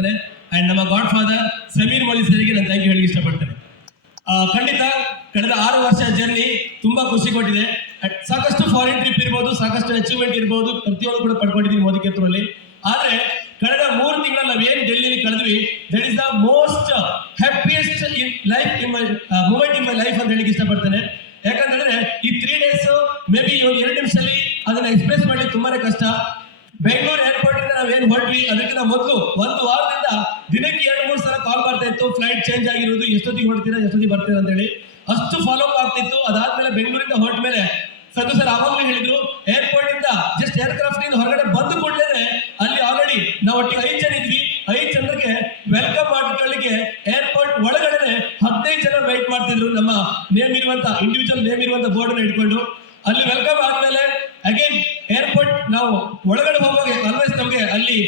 ಇಷ್ಟಪಡ್ತೇನೆ. ಅಂಡ್ ನಮ್ಮ god father Sameer ಮೌಲಿ ಸರಿಗೆ ನಾನು ಥ್ಯಾಂಕ್ ಯು ಹೇಳಿ ಇಷ್ಟಪಡ್ತೇನೆ. ಖಂಡಿತ ಕಳೆದ 6 ವರ್ಷ ಜರ್ನಿ ತುಂಬಾ ಖುಷಿ ಕೊಟ್ಟಿದೆ. ಸಾಕಷ್ಟು ಫಾರಿನ್ ಟ್ರಿಪ್ ಇರ್ಬೋದು, ಸಾಕಷ್ಟು ಅಚೀವ್ಮೆಂಟ್ ಇರ್ಬೋದು, ಪ್ರತಿಯೊಂದು ಕೂಡ ಪಡ್ಕೊಂಡಿದ್ದೀನಿ ಮೋದಿ ಕ್ಷೇತ್ರದಲ್ಲಿ. ಆದ್ರೆ ಕಳೆದ 3 ತಿಂಗಳಲ್ಲಿ ನಾವೇನು ಡೆಲ್ಲಿಯಲ್ಲಿ ಕಳೆದ್ವಿ, that is the most happiest in life in my moment in my life ಅಂತ ಹೇಳಿಕ್ಕೆ ಇಷ್ಟಪಡ್ತೇನೆ. ಯಾಕಂತಂದ್ರೆ ಈ 3 days ಮೇ ಬಿ 2 ನಿಮಿಷದಲ್ಲಿ ಅದನ್ನ ಎಕ್ಸ್ಪ್ರೆಸ್ ಮಾಡ್ಲಿಕ್ಕೆ ತುಂಬಾನೇ ಕಷ್ಟ. ಬೆಂಗಳೂರು ಏರ್ಪೋರ್ಟ್ ಇಂದ ನಾವೇನು ಹೊರಟ್ವಿ ಅದಕ್ಕಿಂತ ಮೊದಲು 1 ವಾರದಿಂದ ದಿನಕ್ಕೆ 2-3 ಸಲ ಕಾಲ್ ಬರ್ತಾ ಇತ್ತು, ಫ್ಲೈಟ್ ಚೇಂಜ್ ಆಗಿರೋದು, ಎಷ್ಟೊತ್ತಿಗೆ ಹೊರಡ್ತೀರಾ ಎಷ್ಟೊತ್ತಿಗೆ ಬರ್ತೀರಾ ಅಂತ ಹೇಳಿ ಅಷ್ಟು ಫಾಲೋ ಅಪ್ ಆಗ್ತಿತ್ತು. ಅದಾದ್ಮೇಲೆ ಬೆಂಗಳೂರಿಂದ ಹೊರಟ ಮೇಲೆ ಸಂತು ಸರ್ ಆವಾಗಲೂ ಹೇಳಿದ್ರು, ಏರ್ಪೋರ್ಟ್ ಇಂದ ಜಸ್ಟ್ ಏರ್ಕ್ರಾಫ್ಟ್ ಇಂದ ಹೊರಗಡೆ ಬಂದು ಕೂಡಲೇ ಅಲ್ಲಿ ಆಲ್ರೆಡಿ ನಾವು ಒಟ್ಟಿಗೆ 5 ಜನ ಇದ್ವಿ. 5 ಜನರಿಗೆ ವೆಲ್ಕಮ್ ಮಾಡ್ಕೊಳ್ಳಿಕ್ಕೆ ಏರ್ಪೋರ್ಟ್ ಒಳಗಡೆ 15 ಜನ ವೆಯ್ಟ್ ಮಾಡ್ತಿದ್ರು, ನಮ್ಮ ನೇಮ್ ಇರುವಂತ ಇಂಡಿವಿಜುವಲ್ ನೇಮ್ ಇರುವಂತ ಬೋರ್ಡ್ ಇಟ್ಕೊಂಡು. ಅಲ್ಲಿ ವೆಲ್ಕಮ್ ಆದ್ಮೇಲೆ ಅಗೇನ್ ಏರ್ಪೋರ್ಟ್ ನಾವು ಒಳಗಡೆ ಹೋಗುವಾಗ ಆಲ್ವೇಸ್ ನಮ್ಗೆ ಅಲ್ಲಿ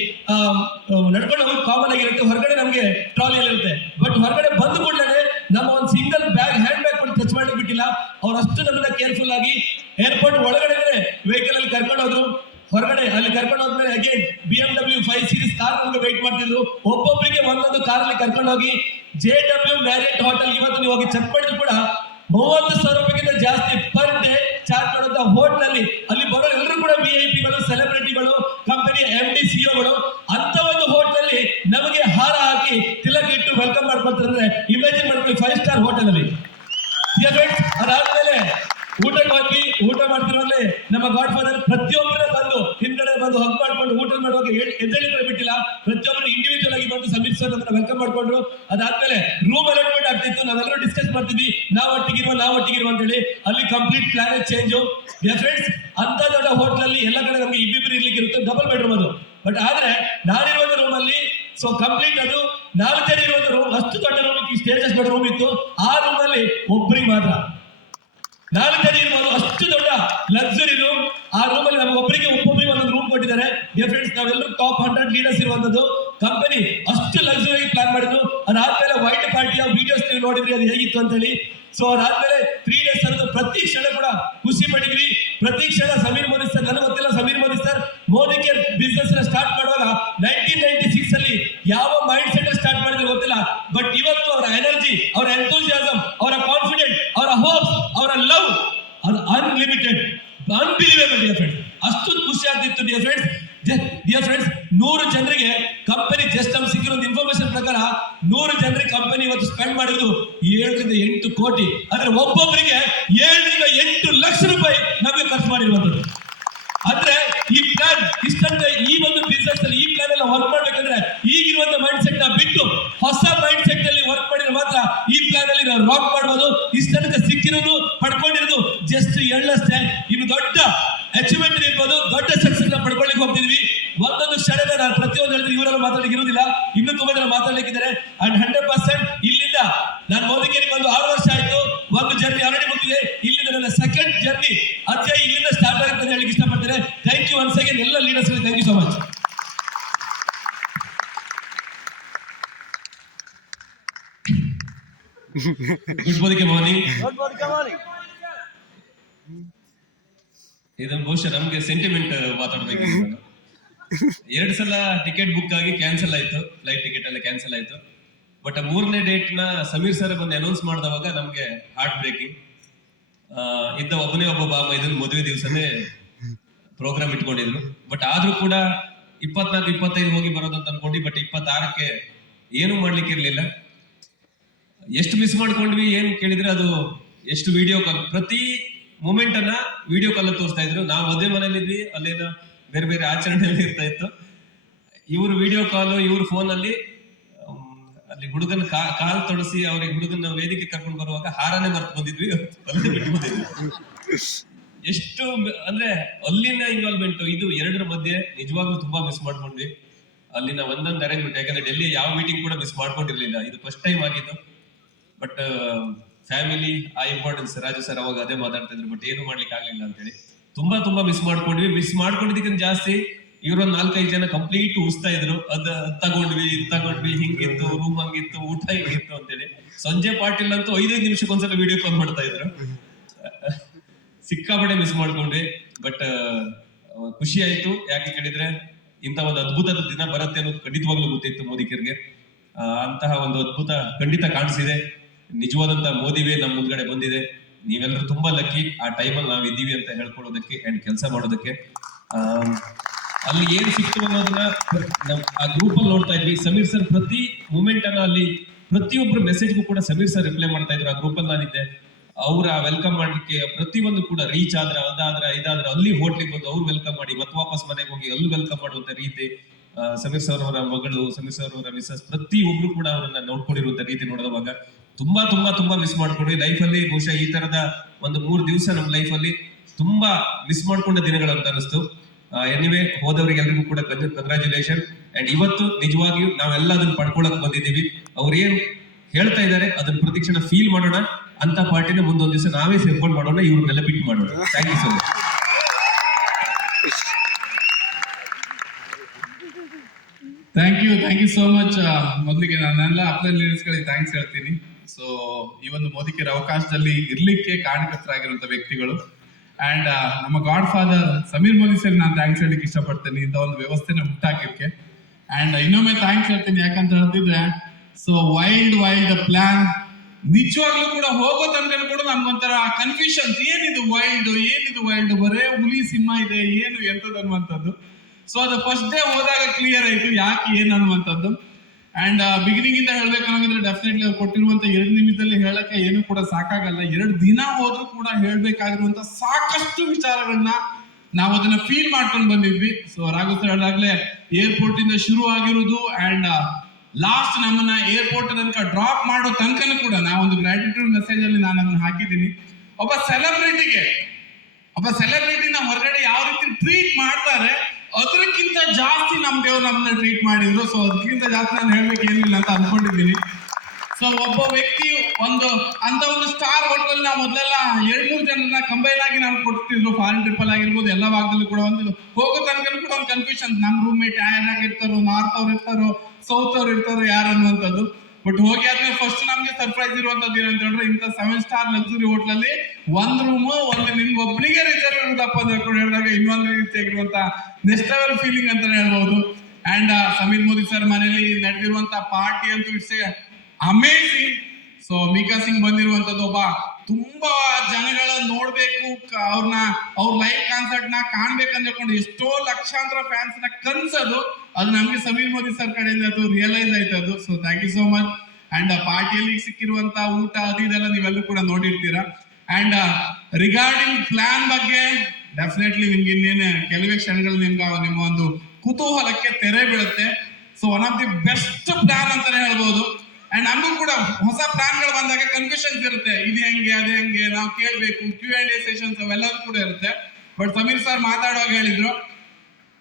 ನಡ್ಕೊಂಡು ಹೋಗೋದು ಕಾಮನ್ ಆಗಿರುತ್ತೆ, ಹೊರಗಡೆ ನಮ್ಗೆ ಟ್ರಾಲಿಯಲ್ಲಿ ಇರುತ್ತೆ. ಬಟ್ ಹೊರಗಡೆ ಬಂದು ಕೂಡಲೇ ನಮ್ಮ ಒಂದು ಸಿಂಗಲ್ ಬ್ಯಾಗ್ ಹ್ಯಾಂಡ್ ಬ್ಯಾಗ್ ಕೂಡ ಟಚ್ ಮಾಡಲಿಕ್ಕೆ ಬಿಟ್ಟಿಲ್ಲ. ಅವ್ರು ಅಷ್ಟು ನಮ್ಮನ್ನ ಕೇರ್ಫುಲ್ ಆಗಿ ಏರ್ಪೋರ್ಟ್ ಒಳಗಡೆ ವೆಹಿಕಲ್ ಅಲ್ಲಿ ಕರ್ಕೊಂಡು ಹೋದ್ರು. ಹೊರಗಡೆ ಅಲ್ಲಿ ಕರ್ಕೊಂಡು ಹೋದ್ಮೇಲೆ ಅಗೇನ್ BMW 5 Series ಕಾರ್ ನಮ್ಗೆ ವೆಯ್ಟ್ ಮಾಡ್ತಿದ್ರು. ಒಬ್ಬೊಬ್ಬರಿಗೆ ಒಂದೊಂದು ಕಾರಲ್ಲಿ ಕರ್ಕೊಂಡು ಹೋಗಿ JW ಮ್ಯಾರಿಯಟ್ ಹೋಟೆಲ್ ಇವತ್ತು ನೀವು ಹೋಗಿ ಚೆಕ್ ಮಾಡಿದ್ರು ಕೂಡ 30,000 ರೂಪಾಯಿಗಿಂತ ಜಾಸ್ತಿ ಪರ್ ಡೇ ಚಾರ್ಜ್ ಮಾಡುವಂತ ಹೋಟೆಲ್ ಅಲ್ಲಿ ಬರೋ ಎಲ್ಲರೂ ಕೂಡ VIP ಗಳು, ಸೆಲೆಬ್ರಿಟಿಗಳು, ಕಂಪನಿಯ MD CEO ಅಂತ ಒಂದು ಹೋಟೆಲ್ ಅಲ್ಲಿ ನಮಗೆ ಹಾರ ಹಾಕಿ ತಿಲಕ ಇಟ್ಟು ವೆಲ್ಕಮ್ ಮಾಡ್ಕೊಳ್ತಾರೆ. ಇಮ್ಯಾಜಿನ್ ಮಾಡ್ಕೊಳ್ಳಿ 5 star ಹೋಟೆಲ್ ಅಲ್ಲಿ. ಅದಾದ್ಮೇಲೆ ಊಟಕ್ಕೆ ಹೋದ್ವಿ. ಊಟ ಮಾಡ್ತಿರೋದ್ರಲ್ಲಿ ನಮ್ಮ ಗಾಡ್ ಫಾದರ್ ಪ್ರತಿಯೊಬ್ಬರೇ ಬಂದು ಹಿಂದ್ಗಡೆ ಬಂದು ಹಗ್ ಮಾಡ್ಕೊಂಡು ಊಟ ಮಾಡುವಾಗ ಎದ್ದೇಳಿದ್ರೆ ಬಿಟ್ಟಿಲ್ಲ. ಪ್ರತಿಯೊಬ್ಬರು ಇಂಡಿವಿಜುವಲ್ ಆಗಿ ಬಂದು ಸಮೀರ್ ಸರ್ ನಮ್ಮನ್ನ ವೆಲ್ಕಮ್ ಮಾಡ್ಕೊಂಡ್ರು. ಅದಾದ್ಮೇಲೆ ರೂಮ್ ಅಲಾಟ್ಮೆಂಟ್ ಆಗ್ತಿತ್ತು, ನಾವೆಲ್ಲರೂ ಡಿಸ್ಕಸ್ ಮಾಡ್ತಿದ್ವಿ, ನಾವು ಒಟ್ಟಿಗಿರುವ ಅಂತ ಹೇಳಿ. ಅಲ್ಲಿ ಕಂಪ್ಲೀಟ್ ಪ್ಲಾನ್ ಚೇಂಜ್. ಫ್ರೆಂಡ್ಸ್, ಅಂತ ದೊಡ್ಡ ಹೋಟೆಲ್ ಅಲ್ಲಿ ಎಲ್ಲ ಕಡೆ ನಮ್ಗೆ ಇಬ್ಬಿಬ್ರು ಇರ್ಲಿಕ್ಕೆ ಇರುತ್ತೆ, ಡಬಲ್ ಬೆಡ್ರೂಮ್ ಅದು. ಬಟ್ ಆದ್ರೆ ನಾನಿರುವಂತ ರೂಮ್ ಅಲ್ಲಿ ಸೊ ಕಂಪ್ಲೀಟ್ ಅದು 4 ಜನ ಇರುವಂತ ರೂಮ್, ಅಷ್ಟು ದೊಡ್ಡ ರೂಮ್, ಸ್ಟೇಜ್ ದೊಡ್ಡ ರೂಮ್ ಇತ್ತು. ಆ ರೂಮ್ ಅಲ್ಲಿ ಒಬ್ಬರಿಗೆ ಮಾತ್ರ 4 ಜನ ಇರ್ಬೋದು, ಅಷ್ಟು ದೊಡ್ಡ ಲಕ್ಸುರಿ ರೂಮ್. ಆ ರೂಮ್ ಅಲ್ಲಿ ನಮ್ಗೆ ಒಬ್ಬರಿಗೆ ಒಂದೊಂದು ರೂಮ್ ಕೊಟ್ಟಿದ್ದಾರೆ. ಫ್ರೆಂಡ್ಸ್, ನಾವೆಲ್ಲರೂ ಟಾಪ್ 100 ಲೀಡರ್ಸ್ ಇರುವಂತದ್ದು ಕಂಪನಿ ಅಷ್ಟು ಲಕ್ಸುರಿ ಪ್ಲಾನ್ ಮಾಡಿದ್ರು. ಅದಾದ್ಮೇಲೆ ವೈಟ್ ಪಾರ್ಟಿಯ ವಿಡಿಯೋಸ್ ನೀವು ನೋಡಿದ್ರಿ, ಅದು ಹೇಗಿತ್ತು ಅಂತ ಹೇಳಿ. ಸೊ ಅದಾದ್ಮೇಲೆ 3 days ಅನ್ನೋದು ಪ್ರತಿ ಕ್ಷಣ ಕೂಡ ಖುಷಿ ಪಟ್ಟಿದ್ವಿ. ಪ್ರತಿ ಕ್ಷಣ ಸಮೀರ್ ಮೋದಿ ಸರ್, ನನಗೆ ಗೊತ್ತಿಲ್ಲ Sameer Modi sir Modi care business start ಮಾಡುವಾಗ 1996 ಅಲ್ಲಿ ಯಾವ ಮೈಂಡ್ ಸೆಟ್ ಸ್ಟಾರ್ಟ್ ಮಾಡಿದ್ರೆ ಗೊತ್ತಿಲ್ಲ. ಬಟ್ ಇವತ್ತು ಅವರ ಎನರ್ಜಿ, ಅವರ ಎಂಥೂಸಿಯಾಸಮ್, ಅವರ ಕಾನ್ಫಿಡೆಂಟ್, ಅವರ ಹೋಪ್ಸ್, ಅವರ ಲವ್, ಅದು ಅನ್ಲಿಮಿಟೆಡ್, ಅನ್ಬಿಲೀವೇಬಲ್ ಡಿಯರ್ ಫ್ರೆಂಡ್ಸ್. ಅಷ್ಟು ಖುಷಿ ಆಗ್ತಿತ್ತು ಡಿಯರ್ ಫ್ರೆಂಡ್ಸ್. 100 ಜನರಿಗೆ ಕಂಪನಿ ಜಸ್ಟ್ ನಮ್ಗೆ ಸಿಕ್ಕಿರೋ ಇನ್ಫಾರ್ಮೇಶನ್ ಪ್ರಕಾರ 100 ಜನರಿಗೆ ಕಂಪನಿ ಇವತ್ತು ಸ್ಪೆಂಡ್ ಮಾಡಿರೋದು 7 ರಿಂದ 8 ಕೋಟಿ. ಅಂದ್ರೆ ಒಬ್ಬೊಬ್ಬರಿಗೆ 7 ರಿಂದ 8 ಲಕ್ಷ ರೂಪಾಯಿ ನಮಗೆ ಖರ್ಚು ಮಾಡಿರುವಂತದ್ದು. ಅಂದ್ರೆ ಈ ಪ್ಲಾನ್ ಇಷ್ಟಂತ ಈ ಒಂದು ಬಿಸ್ನೆಸ್ ಅಲ್ಲಿ ಈ ಪ್ಲಾನ್ ಎಲ್ಲ ವರ್ಕ್ ಮಾಡ್ಬೇಕಂದ್ರೆ ಈಗಿರುವಂತ ಮೈಂಡ್ ಸೆಟ್ ನ ಬಿಟ್ಟು ಹೊಸ ಮೈಂಡ್ ಸೆಟ್ ಅಲ್ಲಿ ವರ್ಕ್ ಮಾಡಿದ್ರೆ ಮಾತ್ರ ಈ ಪ್ಲಾನ್ ಅಲ್ಲಿ ನಾವು ರಾಕ್ ಮಾಡಬಹುದು. ಇಷ್ಟಂತ ಸಿಕ್ಕಿರೋದು ಪಡ್ಕೊಂಡಿರೋದು ಜಸ್ಟ್ ಎಳ್ಳಷ್ಟೇ. ಇನ್ನು ದೊಡ್ಡ ಅಚೀವ್ಮೆಂಟ್ ಇರ್ಬೋದು, ದೊಡ್ಡ ಸಕ್ಸಸ್ ನ ಪಡ್ಕೊಳ್ಳಿಕ್ಕೆ ಹೋಗ್ತಿದ್ವಿ. ಒಂದೊಂದು ಕ್ಷಣದ ನಾನು ಪ್ರತಿಯೊಂದು ಹೇಳಿದ್ರೆ ಇವರೆಲ್ಲ ಮಾತಾಡ್ಲಿಕ್ಕೆ ಇರುವುದಿಲ್ಲ, ಇನ್ನೂ ತುಂಬಾ ಜನ ಮಾತಾಡ್ಲಿಕ್ಕಿದ್ದಾರೆ. ಅಂಡ್ 100% ಇಲ್ಲಿಂದ ನಾನು ಮೋದಿಕೇರಿಗೆ ಬಂದು 6 ವರ್ಷ ಆಯ್ತು. ಒಂದು ಜರ್ನಿ ಆಲ್ರೆಡಿ ಮುಗಿದಿದೆ. ಇಲ್ಲಿಂದ ನನ್ನ ಸೆಕೆಂಡ್ ಜರ್ನಿ ಅಧ್ಯಾಯ ಇಲ್ಲಿಂದ ಸ್ಟಾರ್ಟ್ ಆಗುತ್ತೆ ಅಂತ ಹೇಳಿಕ್ಕೆ ಇಷ್ಟಪಡ್ತೇನೆ. ಥ್ಯಾಂಕ್ ಯು ಒನ್ಸ್ ಅಗೇನ್ ಎಲ್ಲ leaders, thank you so much. Good morning. ಇದನ್ನು ಬಹುಶಃ ನಮ್ಗೆ ಸೆಂಟಿಮೆಂಟ್ ಮಾತಾಡ್ಬೇಕು. 2 ಸಲ ಟಿಕೆಟ್ ಬುಕ್ ಆಗಿ ಕ್ಯಾನ್ಸಲ್ ಆಯ್ತು, ಫ್ಲೈಟ್ ಟಿಕೆಟ್ ಎಲ್ಲ ಕ್ಯಾನ್ಸಲ್ ಆಯ್ತು. ಬಟ್ 3ನೇ ಡೇಟ್ ನ ಸಮೀರ್ ಸರ್ ಬಂದು ಅನೌನ್ಸ್ ಮಾಡಿದವಾಗ ನಮ್ಗೆ ಹಾರ್ಟ್ ಬ್ರೇಕಿಂಗ್. ಇದ್ದ ಒಬ್ಬ ಬಾಮ ಇದನ್ನು ಮದುವೆ ದಿವಸನೇ ಪ್ರೋಗ್ರಾಮ್ ಇಟ್ಕೊಂಡಿದ್ರು. ಬಟ್ ಆದ್ರೂ ಕೂಡ 24-25 ಹೋಗಿ ಬರೋದಂತ ಅನ್ಕೊಂಡಿ. ಬಟ್ 26ಕ್ಕೆ ಏನು ಮಾಡ್ಲಿಕ್ಕೆ ಇರ್ಲಿಲ್ಲ. ಎಷ್ಟು ಮಿಸ್ ಮಾಡ್ಕೊಂಡ್ವಿ ಏನು ಕೇಳಿದ್ರೆ ಅದು ಎಷ್ಟು ವಿಡಿಯೋ ಕಾಲ್, ಪ್ರತಿ ಮೂಮೆಂಟ್ ಅನ್ನ ವಿಡಿಯೋ ಕಾಲ್ ತೋರಿಸ್ತಾ ಇದ್ರು. ನಾವು ಮದುವೆ ಮನೇಲಿದ್ವಿ, ಅಲ್ಲೇನ ಬೇರೆ ಬೇರೆ ಆಚರಣೆಯಲ್ಲಿ ಇರ್ತಾ ಇತ್ತು. ಇವ್ರು ವಿಡಿಯೋ ಕಾಲ್, ಇವ್ರ ಫೋನ್ ಅಲ್ಲಿ ಹುಡುಗನ ಕಾಲ್ ತೊಡಸಿ ಅವ್ರಿಗೆ ಹುಡುಗನ ವೇದಿಕೆ ಕರ್ಕೊಂಡು ಬರುವಾಗ ಹಾರನೆ ಮರ್ತು ಬಂದಿದ್ವಿ, ಅಲ್ಲೇ ಬಿಟ್ಟು ಬಂದಿದ್ವಿ. ಎಷ್ಟು ಅಂದ್ರೆ ಅಲ್ಲಿನ ಇನ್ವಾಲ್ವ್ಮೆಂಟ್ ಇದು 2ರ ಮಧ್ಯೆ ನಿಜವಾಗ್ಲೂ ತುಂಬಾ ಮಿಸ್ ಮಾಡ್ಕೊಂಡ್ವಿ. ಅಲ್ಲಿನ ಒಂದೊಂದು ಅರೇಂಜ್ಮೆಂಟ್, ಯಾಕಂದ್ರೆ ಡೆಲ್ಲಿ ಯಾವ ಮೀಟಿಂಗ್ ಕೂಡ ಮಿಸ್ ಮಾಡ್ಕೊಂಡಿರ್ಲಿಲ್ಲ, ಇದು ಫಸ್ಟ್ ಟೈಮ್ ಆಗಿತ್ತು. ಬಟ್ ಫ್ಯಾಮಿಲಿ ಆ ಇಂಪಾರ್ಟೆನ್ಸ್, ರಾಜು ಸರ್ ಅವಾಗ ಅದೇ ಮಾತಾಡ್ತಿದ್ರು. ಬಟ್ ಏನು ಮಾಡ್ಲಿಕ್ಕೆ ಆಗ್ಲಿಲ್ಲ ಅಂತ ಹೇಳಿ ತುಂಬಾ ಮಿಸ್ ಮಾಡ್ಕೊಂಡ್ವಿ. ಮಿಸ್ ಮಾಡ್ಕೊಂಡಿದ್ದಕ್ಕಿಂತ ಜಾಸ್ತಿ ಇವ್ರೊಂದ್ 4-5 ಜನ ಕಂಪ್ಲೀಟ್ ಉಳಿಸ್ತಾ ಇದ್ರು. ಅದ್ ತಗೊಂಡ್ವಿ ಹಿಂಗಿತ್ತು, ರೂಮ್ ಹಂಗಿತ್ತು, ಊಟ ಹಿಂಗಿತ್ತು ಅಂತೇಳಿ. ಸಂಜೆ ಪಾಟೀಲ್ ಅಂತೂ 5-5 ನಿಮಿಷಕ್ಕೊಂದ್ಸಲ ವಿಡಿಯೋ ಕಾಲ್ ಮಾಡ್ತಾ ಇದ್ರು. ಸಿಕ್ಕಾಪಟ್ಟೆ ಮಿಸ್ ಮಾಡ್ಕೊಂಡ್ವಿ. ಬಟ್ ಖುಷಿ ಆಯ್ತು. ಯಾಕೆ ಕೇಳಿದ್ರೆ ಇಂಥ ಒಂದು ಅದ್ಭುತದ ದಿನ ಬರುತ್ತೆ ಅನ್ನೋದು ಖಂಡಿತವಾಗ್ಲೂ ಗೊತ್ತಿತ್ತು ಮೋದಿಕರಿಗೆ. ಅಂತಹ ಒಂದು ಅದ್ಭುತ ಖಂಡಿತ ಕಾಣಿಸಿದೆ. ನಿಜವಾದಂತ ಮೋದಿವೇ ನಮ್ಮ ಮುಂದ್ಗಡೆ ಬಂದಿದೆ. ನೀವೆಲ್ಲರೂ ತುಂಬಾ ಲಕ್ಕಿ ಆ ಟೈಮಲ್ಲಿ ನಾವು ಇದ್ದೀವಿ ಅಂತ ಹೇಳ್ಕೊಳ್ಳೋದಕ್ಕೆ ಅಂಡ್ ಕೆಲಸ ಮಾಡೋದಕ್ಕೆ. ಅಲ್ಲಿ ಏನ್ ಸಿಕ್ತು ಅನ್ನೋದನ್ನ ಆ ಗ್ರೂಪ್ ಅಲ್ಲಿ ನೋಡ್ತಾ ಇದ್ವಿ. ಸಮೀರ್ ಸರ್ ಪ್ರತಿ ಮೂಮೆಂಟ್ ಅನ್ನ ಅಲ್ಲಿ ಪ್ರತಿಯೊಬ್ಬರು ಮೆಸೇಜ್ಗೂ ಕೂಡ ಸಮೀರ್ ಸರ್ ರಿಪ್ಲೈ ಮಾಡ್ತಾ ಇದ್ರು. ಆ ಗ್ರೂಪ್ ಅಲ್ಲಿ ನಾನಿದ್ದೆ. ಅವರ ವೆಲ್ಕಮ್ ಮಾಡ್ಲಿಕ್ಕೆ ಪ್ರತಿಯೊಂದು ಕೂಡ ರೀಚ್ ಆದ್ರ ಅದಾದ್ರ ಇದಾದ್ರ ಅಲ್ಲಿ ಹೋಟ್ಲಿಗೆ ಬಂದು ಅವ್ರು ವೆಲ್ಕಮ್ ಮಾಡಿ ಮತ್ತೆ ವಾಪಸ್ ಮನೆಗೆ ಹೋಗಿ ಅಲ್ಲಿ ವೆಲ್ಕಮ್ ಮಾಡುವಂತ ರೀತಿ, ಸಮೀರ್ ಸರ್ ಅವರ ಮಗಳು, ಸಮೀರ್ ಸರ್ ಅವರ ಮಿಸಸ್ ಪ್ರತಿಯೊಬ್ರು ಕೂಡ ಅವರನ್ನ ನೋಡ್ಕೊಂಡಿರುವಂತ ರೀತಿ ನೋಡಿದವಾಗ ತುಂಬಾ ತುಂಬಾ ತುಂಬಾ ಮಿಸ್ ಮಾಡ್ಕೊಂಡ್ವಿ. ಲೈಫ್ ಅಲ್ಲಿ ಬಹುಶಃ ಈ ತರದ ಒಂದು 3 ದಿವಸ ನಮ್ಮ ಲೈಫ್ ಅಲ್ಲಿ ತುಂಬಾ ಮಿಸ್ ಮಾಡ್ಕೊಂಡ ದಿನಗಳಂತ ಅನಿಸ್ತು. ಎನಿವೇ ಹೋದವರಿಗೆಲ್ಲರಿಗೂ ಕೂಡ ಕಂಗ್ರಾಚುಲೇಷನ್. ಅಂಡ್ ಇವತ್ತು ನಿಜವಾಗಿಯೂ ನಾವೆಲ್ಲ ಅದನ್ನ ಪಡ್ಕೊಳಕ್ ಬಂದಿದ್ದೀವಿ. ಅವ್ರು ಏನ್ ಹೇಳ್ತಾ ಇದ್ದಾರೆ ಅದನ್ನ ಪ್ರತಿಕ್ಷಣ ಫೀಲ್ ಮಾಡೋಣ. ಅಂತ ಪಾರ್ಟಿನ ಮುಂದೊಂದು ದಿವಸ ನಾವೇ ಸೇರ್ಕೊಂಡು ಮಾಡೋಣ, ಇವ್ರನ್ನೆಲ್ಲ ಬಿಟ್ ಮಾಡೋಣ. Thank you so much. Thank you so much. ಮೊದಲಿಗೆ ನಾನೆಲ್ಲ ಅಪ್ಲೈ ಲೀಡರ್ಸ್ಗಳಿಗೆ ಥ್ಯಾಂಕ್ಸ್ ಹೇಳ್ತೀನಿ. ಸೊ ಈ ಒಂದು ಮೋದಿಕರ ಅವಕಾಶದಲ್ಲಿ ಇರ್ಲಿಕ್ಕೆ ಕಾರಣಕರ್ತರಾಗಿರುವಂತ ವ್ಯಕ್ತಿಗಳು ಅಂಡ್ ನಮ್ಮ god father Sameer Modi sir ನಾನು ಥ್ಯಾಂಕ್ಸ್ ಹೇಳಲಿಕ್ಕೆ ಇಷ್ಟಪಡ್ತೀನಿ ಇಂಥ ಒಂದು ವ್ಯವಸ್ಥೆನ ಹುಟ್ಟಾಕಿಕ್ಕೆ. ಅಂಡ್ ಇನ್ನೊಮ್ಮೆ ಥ್ಯಾಂಕ್ಸ್ ಹೇಳ್ತೀನಿ ಯಾಕಂತ ಹೇಳ್ತಿದ್ರೆ ಸೊ ವೈಲ್ಡ್ ಪ್ಲಾನ್ ನಿಜವಾಗ್ಲೂ ಕೂಡ ಹೋಗೋ ತನಕ ಕೂಡ ನಮ್ಗೊಂಥರ ಕನ್ಫ್ಯೂಷನ್, ಏನಿದು ವೈಲ್ಡ್ ಬರೇ ಹುಲಿ ಸಿಂಹ ಇದೆ ಏನು ಎಂತದ್ದು ಅನ್ನುವಂಥದ್ದು. ಸೊ ಅದು ಫಸ್ಟ್ ಡೇ ಹೋದಾಗ ಕ್ಲಿಯರ್ ಆಯ್ತು ಯಾಕೆ ಏನು ಅನ್ನುವಂಥದ್ದು. ಅಂಡ್ ಬಿಗಿನಿಂಗ್ ಇಂದ ಹೇಳ್ಬೇಕನ್ನೋದಿದ್ರೆ ಡೆಫಿನೆಟ್ಲಿ ಅವ್ರು ಕೊಟ್ಟಿರುವಂತ 2 ನಿಮಿಷದಲ್ಲಿ ಹೇಳಕ್ಕೆ ಏನು ಕೂಡ ಸಾಕಾಗಲ್ಲ. 2 ದಿನ ಹೋದ್ರೂ ಕೂಡ ಹೇಳ್ಬೇಕಾಗಿರುವಂತ ಸಾಕಷ್ಟು ವಿಚಾರಗಳನ್ನ ನಾವು ಅದನ್ನ ಫೀಲ್ ಮಾಡ್ಕೊಂಡು ಬಂದಿದ್ವಿ. ಸೊ ರಾಘು ಸರ್ ಹೇಳಾಗ್ಲೇ ಏರ್ಪೋರ್ಟ್ ಇಂದ ಶುರು ಆಗಿರೋದು ಅಂಡ್ ಲಾಸ್ಟ್ ನಮ್ಮನ್ನ ಏರ್ಪೋರ್ಟ್ ತನಕ ಡ್ರಾಪ್ ಮಾಡೋ ತನಕನೂ ಕೂಡ ನಾವೊಂದು ಗ್ರಾಟಿಟ್ಯೂಡ್ ಮೆಸೇಜ್ ಅಲ್ಲಿ ನಾನು ಅದನ್ನ ಹಾಕಿದ್ದೀನಿ. ಒಬ್ಬ ಸೆಲೆಬ್ರಿಟಿನ ಹೊರಗಡೆ ಯಾವ ರೀತಿ ಟ್ರೀಟ್ ಮಾಡ್ತಾರೆ ಅದಕ್ಕಿಂತ ಜಾಸ್ತಿ ನಮ್ ದೇವ್ರು ನಮ್ಮನ್ನ ಟ್ರೀಟ್ ಮಾಡಿದ್ರು. ಸೊ ಅದಕ್ಕಿಂತ ಜಾಸ್ತಿ ನಾನು ಹೇಳ್ಬೇಕು ಏನಿಲ್ಲ ಅಂತ ಅನ್ಕೊಂಡಿದ್ದೀನಿ. ಸೊ ಒಬ್ಬ ವ್ಯಕ್ತಿ ಅಂತ ಒಂದು ಸ್ಟಾರ್ ಹೋಟೆಲ್ ನಾವು ಮೊದಲೆಲ್ಲ 2-3 ಜನರನ್ನ ಕಂಬೈನ್ ಆಗಿ ನಾವು ಕೊಡ್ತಿದ್ರು. ಫಾರಿನ್ ಟ್ರಿಪ್ ಅಲ್ಲಿ ಆಗಿರ್ಬೋದು, ಎಲ್ಲ ಭಾಗದಲ್ಲೂ ಕೂಡ ಒಂದು ಹೋಗೋ ತನಕ ಕೂಡ ಒಂದು ಕನ್ಫ್ಯೂಷನ್, ನಮ್ ರೂಮ್ ಮೇಟ್ ಯಾರಾಗಿರ್ತಾರೋ, ನಾರ್ತ್ ಅವ್ರು ಇರ್ತಾರೋ, ಸೌತ್ ಅವ್ರು ಇರ್ತಾರೋ ಯಾರು ಅನ್ನುವಂಥದ್ದು. ಬಟ್ ಹೋಗಿ ಆದ್ಮೇಲೆ ಫಸ್ಟ್ ನಮ್ಗೆ ಸರ್ಪ್ರೈಸ್ ಇರುವಂತದ್ದು ಏನಂತ ಹೇಳಿದ್ರೆ ಇಂಥ 7 ಸ್ಟಾರ್ ಲಕ್ಸುರಿ ಹೋಟ್ಲಲ್ಲಿ 1 ರೂಮು ನಿಮ್ಗೆ ಒಬ್ಬನಿಗೆ ರಿಸರ್ವ್ ಇರುವುದಪ್ಪ ಅಂತ ಹೇಳ್ಕೊಂಡು ಹೇಳಿದಾಗ ಇನ್ನೊಂದು ರೀತಿಯಾಗಿರುವಂತ ನೆಕ್ಸ್ಟ್ ಲೆವೆಲ್ ಫೀಲಿಂಗ್ ಅಂತಾನೆ ಹೇಳ್ಬಹುದು. ಅಂಡ್ ಸಮೀರ್ ಮೋದಿ ಸರ್ ಮನೆಯಲ್ಲಿ ನಡೆದಿರುವಂತ ಪಾರ್ಟಿ ಅಂತೂ it's amazing. So Mika Singh ಬಂದಿರುವಂತದ್ದು ಒಬ್ಬ ತುಂಬಾ ಜನಗಳ ನೋಡ್ಬೇಕು, ಅವ್ರ ಲೈವ್ ಕಾನ್ಸರ್ಟ್ ನ ಕಾಣ್ಬೇಕಂತ ಹೇಳ್ಕೊಂಡು ಎಷ್ಟೋ ಲಕ್ಷಾಂತರ ಫ್ಯಾನ್ಸ್ ನ ಕನ್ಸದು ಅದು ನಮ್ಗೆ ಸಮೀರ್ ಮೋದಿ ಸರ್ ಕಡೆಯಿಂದ ಅದು ರಿಯಲೈಸ್ ಆಯ್ತದು. So thank you so much. And ಪಾರ್ಟಿಯಲ್ಲಿ ಸಿಕ್ಕಿರುವಂತ ಊಟ ಅದು ಇದೆಲ್ಲ ನೀವೆಲ್ಲರೂ ಕೂಡ ನೋಡಿರ್ತೀರಾ. ಅಂಡ್ ರಿಗಾರ್ಡಿಂಗ್ ಪ್ಲಾನ್ ಬಗ್ಗೆ ಡೆಫಿನೆಟ್ಲಿ ನಿಮ್ಗೆ ಇನ್ನೇನು ಕೆಲವೇ ಕ್ಷಣಗಳು ನಿಮ್ಮ ಒಂದು ಕುತೂಹಲಕ್ಕೆ ತೆರೆ ಬೀಳುತ್ತೆ. So one of the best plan ಅಂತಾನೆ ಹೇಳ್ಬೋದು. ಅಂಡ್ ನಮಗೂ ಕೂಡ ಹೊಸ ಪ್ಲಾನ್ಗಳು ಬಂದಾಗ ಕನ್ಫ್ಯೂಷನ್ಸ್ ಇರುತ್ತೆ, ಇದು ಹೆಂಗೆ ಅದೇ ಹೆಂಗೆ ನಾವು ಕೇಳಬೇಕು, Q&A ಸೆಷನ್ಸ್ ಅವೆಲ್ಲವೂ ಕೂಡ ಇರುತ್ತೆ. ಬಟ್ ಸಮೀರ್ ಸರ್ ಮಾತಾಡುವಾಗ ಹೇಳಿದ್ರು,